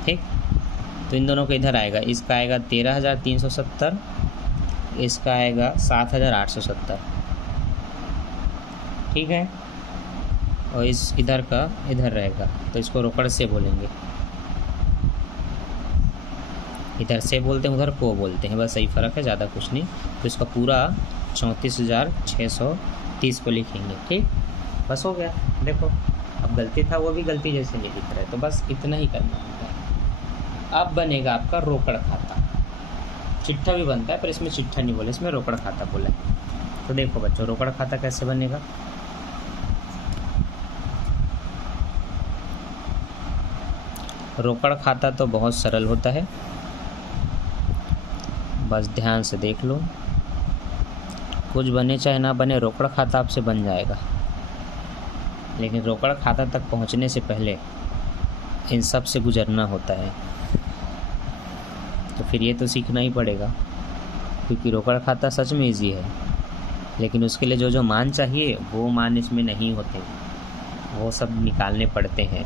ठीक, तो इन दोनों को इधर आएगा, इसका आएगा 13,370, इसका आएगा 7,870। ठीक है, और इस इधर का इधर रहेगा, तो इसको रोकड़ से बोलेंगे। इधर से बोलते हैं, उधर को बोलते हैं, बस सही फ़र्क है, ज़्यादा कुछ नहीं। तो इसका पूरा 34,630 को लिखेंगे। ठीक, बस हो गया। देखो, अब गलती था वो भी गलती जैसे नहीं लिख रहे, तो बस इतना ही करना होता है। अब बनेगा आपका रोकड़ खाता। चिट्ठा भी बनता है पर इसमें चिट्ठा नहीं बोले, इसमें रोकड़ खाता बोला है। तो देखो बच्चों, रोकड़ खाता कैसे बनेगा? रोकड़ खाता तो बहुत सरल होता है, बस ध्यान से देख लो। कुछ बने चाहे ना बने, रोकड़ खाता आपसे बन जाएगा। लेकिन रोकड़ खाता तक पहुंचने से पहले इन सब से गुजरना होता है। तो फिर ये तो सीखना ही पड़ेगा, क्योंकि रोकड़ खाता सच में ईजी है, लेकिन उसके लिए जो जो मान चाहिए वो मान इसमें नहीं होते, वो सब निकालने पड़ते हैं।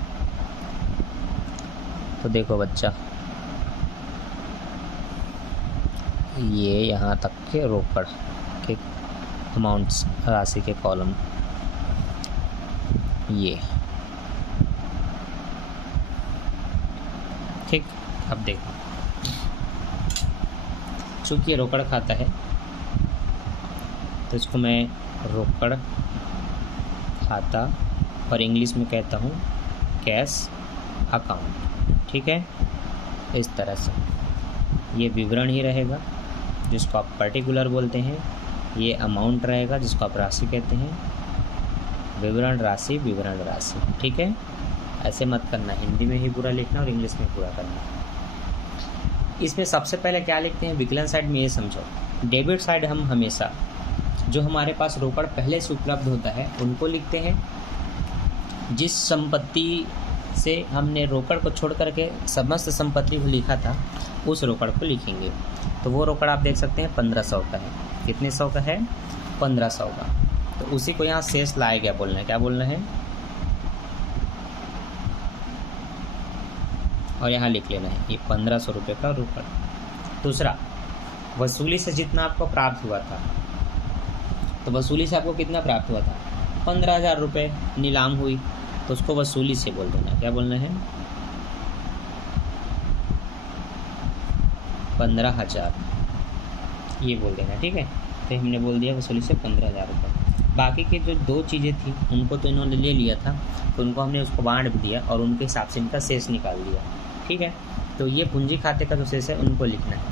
तो देखो बच्चा, ये यहाँ तक के रोकड़ के अमाउंट्स, राशि के कॉलम ये। ठीक, अब देखो, चूँकि ये रोकड़ खाता है तो इसको मैं रोकड़ खाता और इंग्लिश में कहता हूँ कैश अकाउंट। ठीक है, इस तरह से ये विवरण ही रहेगा जिसको आप पर्टिकुलर बोलते हैं, ये अमाउंट रहेगा जिसको आप राशि कहते हैं, विवरण राशि, विवरण राशि। ठीक है, ऐसे मत करना, हिंदी में ही पूरा लिखना और इंग्लिश में पूरा करना। इसमें सबसे पहले क्या लिखते हैं विकलन साइड में, ये समझो। डेबिट साइड हम हमेशा जो हमारे पास रोकड़ पहले से उपलब्ध होता है उनको लिखते हैं। जिस संपत्ति से हमने रोकड़ को छोड़ करके समस्त संपत्ति को लिखा था उस रोकड़ को लिखेंगे। तो वो रोकड़ आप देख सकते हैं 1500 का है। कितने सौ का है? 1500 का। तो उसी को यहाँ शेष लाया गया बोलना है। क्या बोलना है? और यहाँ लिख लेना है ये 1500 रुपये का रोकड़। दूसरा, वसूली से जितना आपको प्राप्त हुआ था, तो वसूली से आपको कितना प्राप्त हुआ था? 15,000 रुपये नीलाम हुई, तो उसको वसूली से बोल देना। क्या बोलना है? 15,000 ये बोल देना। ठीक है, तो हमने बोल दिया वसूली से 15,000 रुपये। बाकी के जो दो चीज़ें थी उनको तो इन्होंने ले लिया था, तो उनको हमने उसको बांट भी दिया और उनके हिसाब से इनका शेष निकाल दिया। ठीक है, तो ये पूंजी खाते का जो शेष है उनको लिखना है।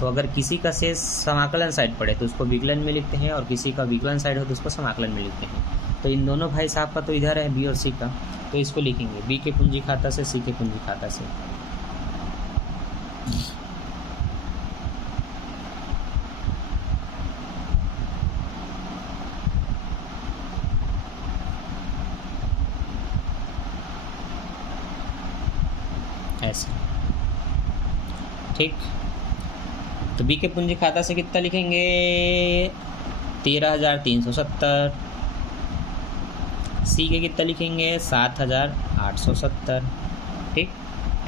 तो अगर किसी का शेष समाकलन साइड पड़े तो उसको विकलन में लिखते हैं, और किसी का विकलन साइड हो तो उसको समाकलन में लिखते हैं। तो इन दोनों भाई साहब का तो इधर है बी और सी का, तो इसको लिखेंगे बी के पूंजी खाता से, सी के पूंजी खाता से। ऐसे। ठीक, तो बी के पूंजी खाता से कितना लिखेंगे? 13,370। सी के कितना लिखेंगे? 7,870। ठीक,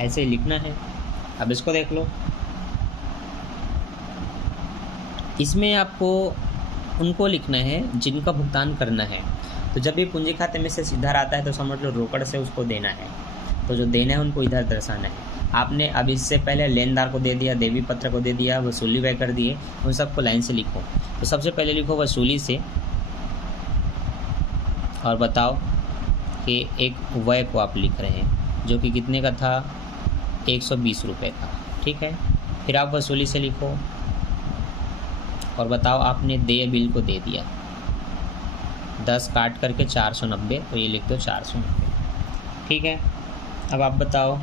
ऐसे ही लिखना है। अब इसको देख लो, इसमें आपको उनको लिखना है जिनका भुगतान करना है। तो जब भी पूंजी खाते में से इधर आता है तो समझ लो रोकड़ से उसको देना है, तो जो देना है उनको इधर दर्शाना है। आपने अब इससे पहले लेनदार को दे दिया, देवी पत्र को दे दिया, वसूली व्यय कर दिए, उन सबको लाइन से लिखो। तो सबसे पहले लिखो वसूली से, और बताओ कि एक व्यय को आप लिख रहे हैं जो कि कितने का था, 120 रुपये का, ठीक है। फिर आप वसूली से लिखो और बताओ आपने देय बिल को दे दिया 10 काट करके 490, तो ये लिख दो 490, ठीक है। अब आप बताओ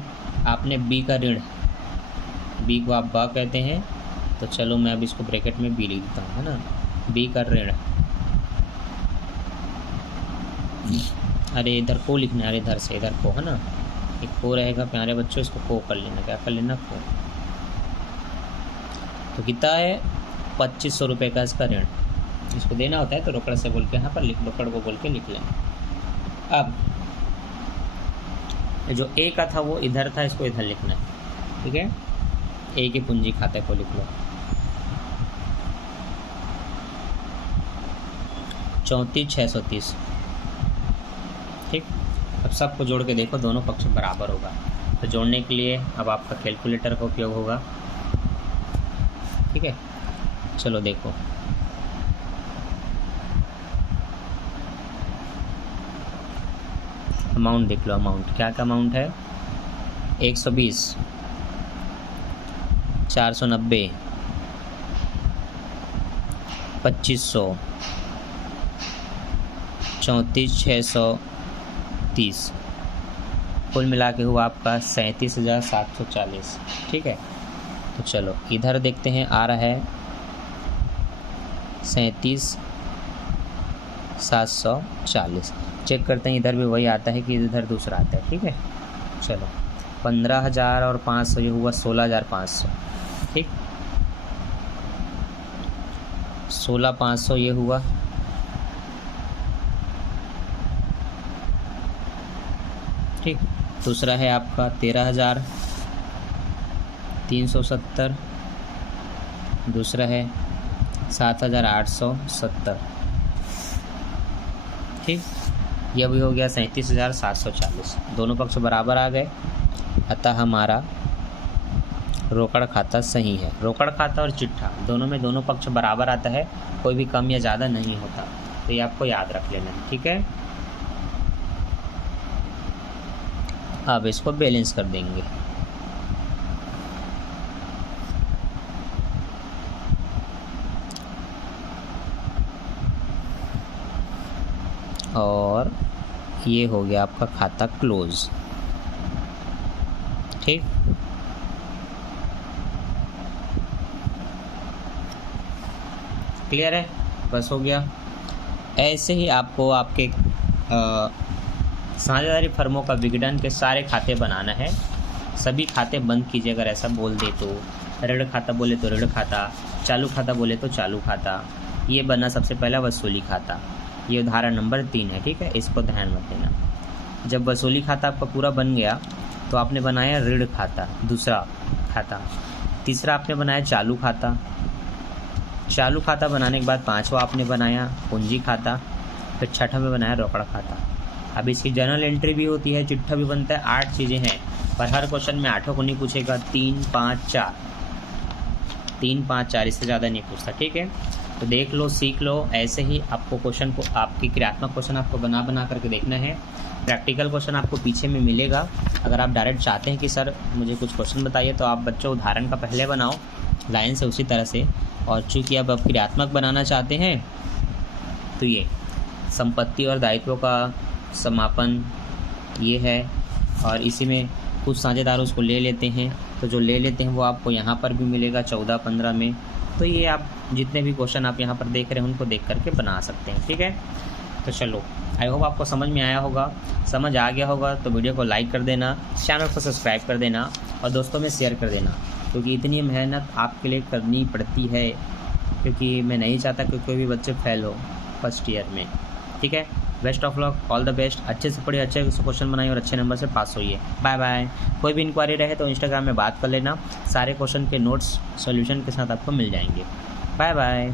आपने बी का ऋण, बी को आप ब कहते हैं, तो चलो मैं अब इसको ब्रैकेट में बी लिख देता हूँ, है ना। बी का ऋण, अरे इधर को लिखना है, इधर से इधर को, है ना। एक को रहेगा प्यारे बच्चों, इसको को कर लेना, क्या कर लेना, को। तो कितना है, 2500 रुपये का इसका ऋण, इसको देना होता है तो रोकड़ से बोल के यहाँ पर लिख, रोकड़ को बोल के लिख लेना। अब जो ए का था वो इधर था, इसको इधर लिखना है, ठीक है। ए के पूंजी खाते को लिख लो, 34,630, ठीक। अब सबको जोड़ के देखो, दोनों पक्ष बराबर होगा, तो जोड़ने के लिए अब आपका कैलकुलेटर का उपयोग होगा, ठीक है। चलो देखो, अमाउंट देख लो, अमाउंट क्या का अमाउंट है, 120, 490, 2500, 34,630, कुल मिला के हुआ आपका 37,740, ठीक है। तो चलो इधर देखते हैं, आ रहा है 37,740, चेक करते हैं इधर भी वही आता है कि इधर दूसरा आता है, ठीक है। चलो 15,000 और 500 ये हुआ 16,500, ठीक। 16,500 ये हुआ, ठीक। दूसरा है आपका 13,370, दूसरा है 7,870, ठीक। यह भी हो गया 37,740, दोनों पक्ष बराबर आ गए, अतः हमारा रोकड़ खाता सही है। रोकड़ खाता और चिट्ठा दोनों में दोनों पक्ष बराबर आता है, कोई भी कम या ज़्यादा नहीं होता, तो ये आपको याद रख लेना है, ठीक है। अब इसको बैलेंस कर देंगे, और ये हो गया आपका खाता क्लोज, ठीक। क्लियर है, बस हो गया। ऐसे ही आपको आपके साझेदारी फर्मों का विघटन के सारे खाते बनाना है, सभी खाते बंद कीजिए। अगर ऐसा बोल दे तो ऋण खाता बोले तो ऋण खाता, चालू खाता बोले तो चालू खाता, ये बना सबसे पहला वसूली खाता, ये उदाहरण नंबर 3 है, ठीक है। इसको ध्यान मत देना। जब वसूली खाता आपका पूरा बन गया तो आपने बनाया ऋण खाता, दूसरा खाता, तीसरा आपने बनाया चालू खाता, चालू खाता बनाने के बाद पांचवा आपने बनाया पूंजी खाता, फिर छठा में बनाया रोकड़ खाता। अब इसकी जर्नल एंट्री भी होती है, चिट्ठा भी बनता है, 8 चीज़ें हैं, पर हर क्वेश्चन में 8 को नहीं पूछेगा, 3, 5, 4, 3, 5, 4, इससे ज़्यादा नहीं पूछता, ठीक है। तो देख लो, सीख लो, ऐसे ही आपको क्वेश्चन को, आपकी क्रियात्मक क्वेश्चन आपको बना बना करके देखना है। प्रैक्टिकल क्वेश्चन आपको पीछे में मिलेगा। अगर आप डायरेक्ट चाहते हैं कि सर मुझे कुछ क्वेश्चन बताइए, तो आप बच्चों उदाहरण का पहले बनाओ लाइन से उसी तरह से, और चूँकि आप क्रियात्मक बनाना चाहते हैं तो ये संपत्ति और दायित्वों का समापन ये है, और इसी में कुछ साझेदार उसको ले लेते हैं, तो जो ले लेते हैं वो आपको यहाँ पर भी मिलेगा 14-15 में। तो ये आप जितने भी क्वेश्चन आप यहाँ पर देख रहे हैं उनको देख करके बना सकते हैं, ठीक है। तो चलो, आई होप आपको समझ में आया होगा। समझ आ गया होगा तो वीडियो को लाइक कर देना, चैनल को सब्सक्राइब कर देना और दोस्तों में शेयर कर देना, क्योंकि इतनी मेहनत आपके लिए करनी पड़ती है, क्योंकि मैं नहीं चाहता कि कोई भी बच्चे फेल हो फर्स्ट ईयर में, ठीक है। Best of luck, all the best, अच्छे से पढ़िए, अच्छे से क्वेश्चन बनाइए और अच्छे नंबर से पास होइए। Bye bye. कोई भी इंक्वायरी रहे तो इंस्टाग्राम में बात कर लेना, सारे क्वेश्चन के नोट्स सॉल्यूशन के साथ आपको मिल जाएंगे। Bye bye.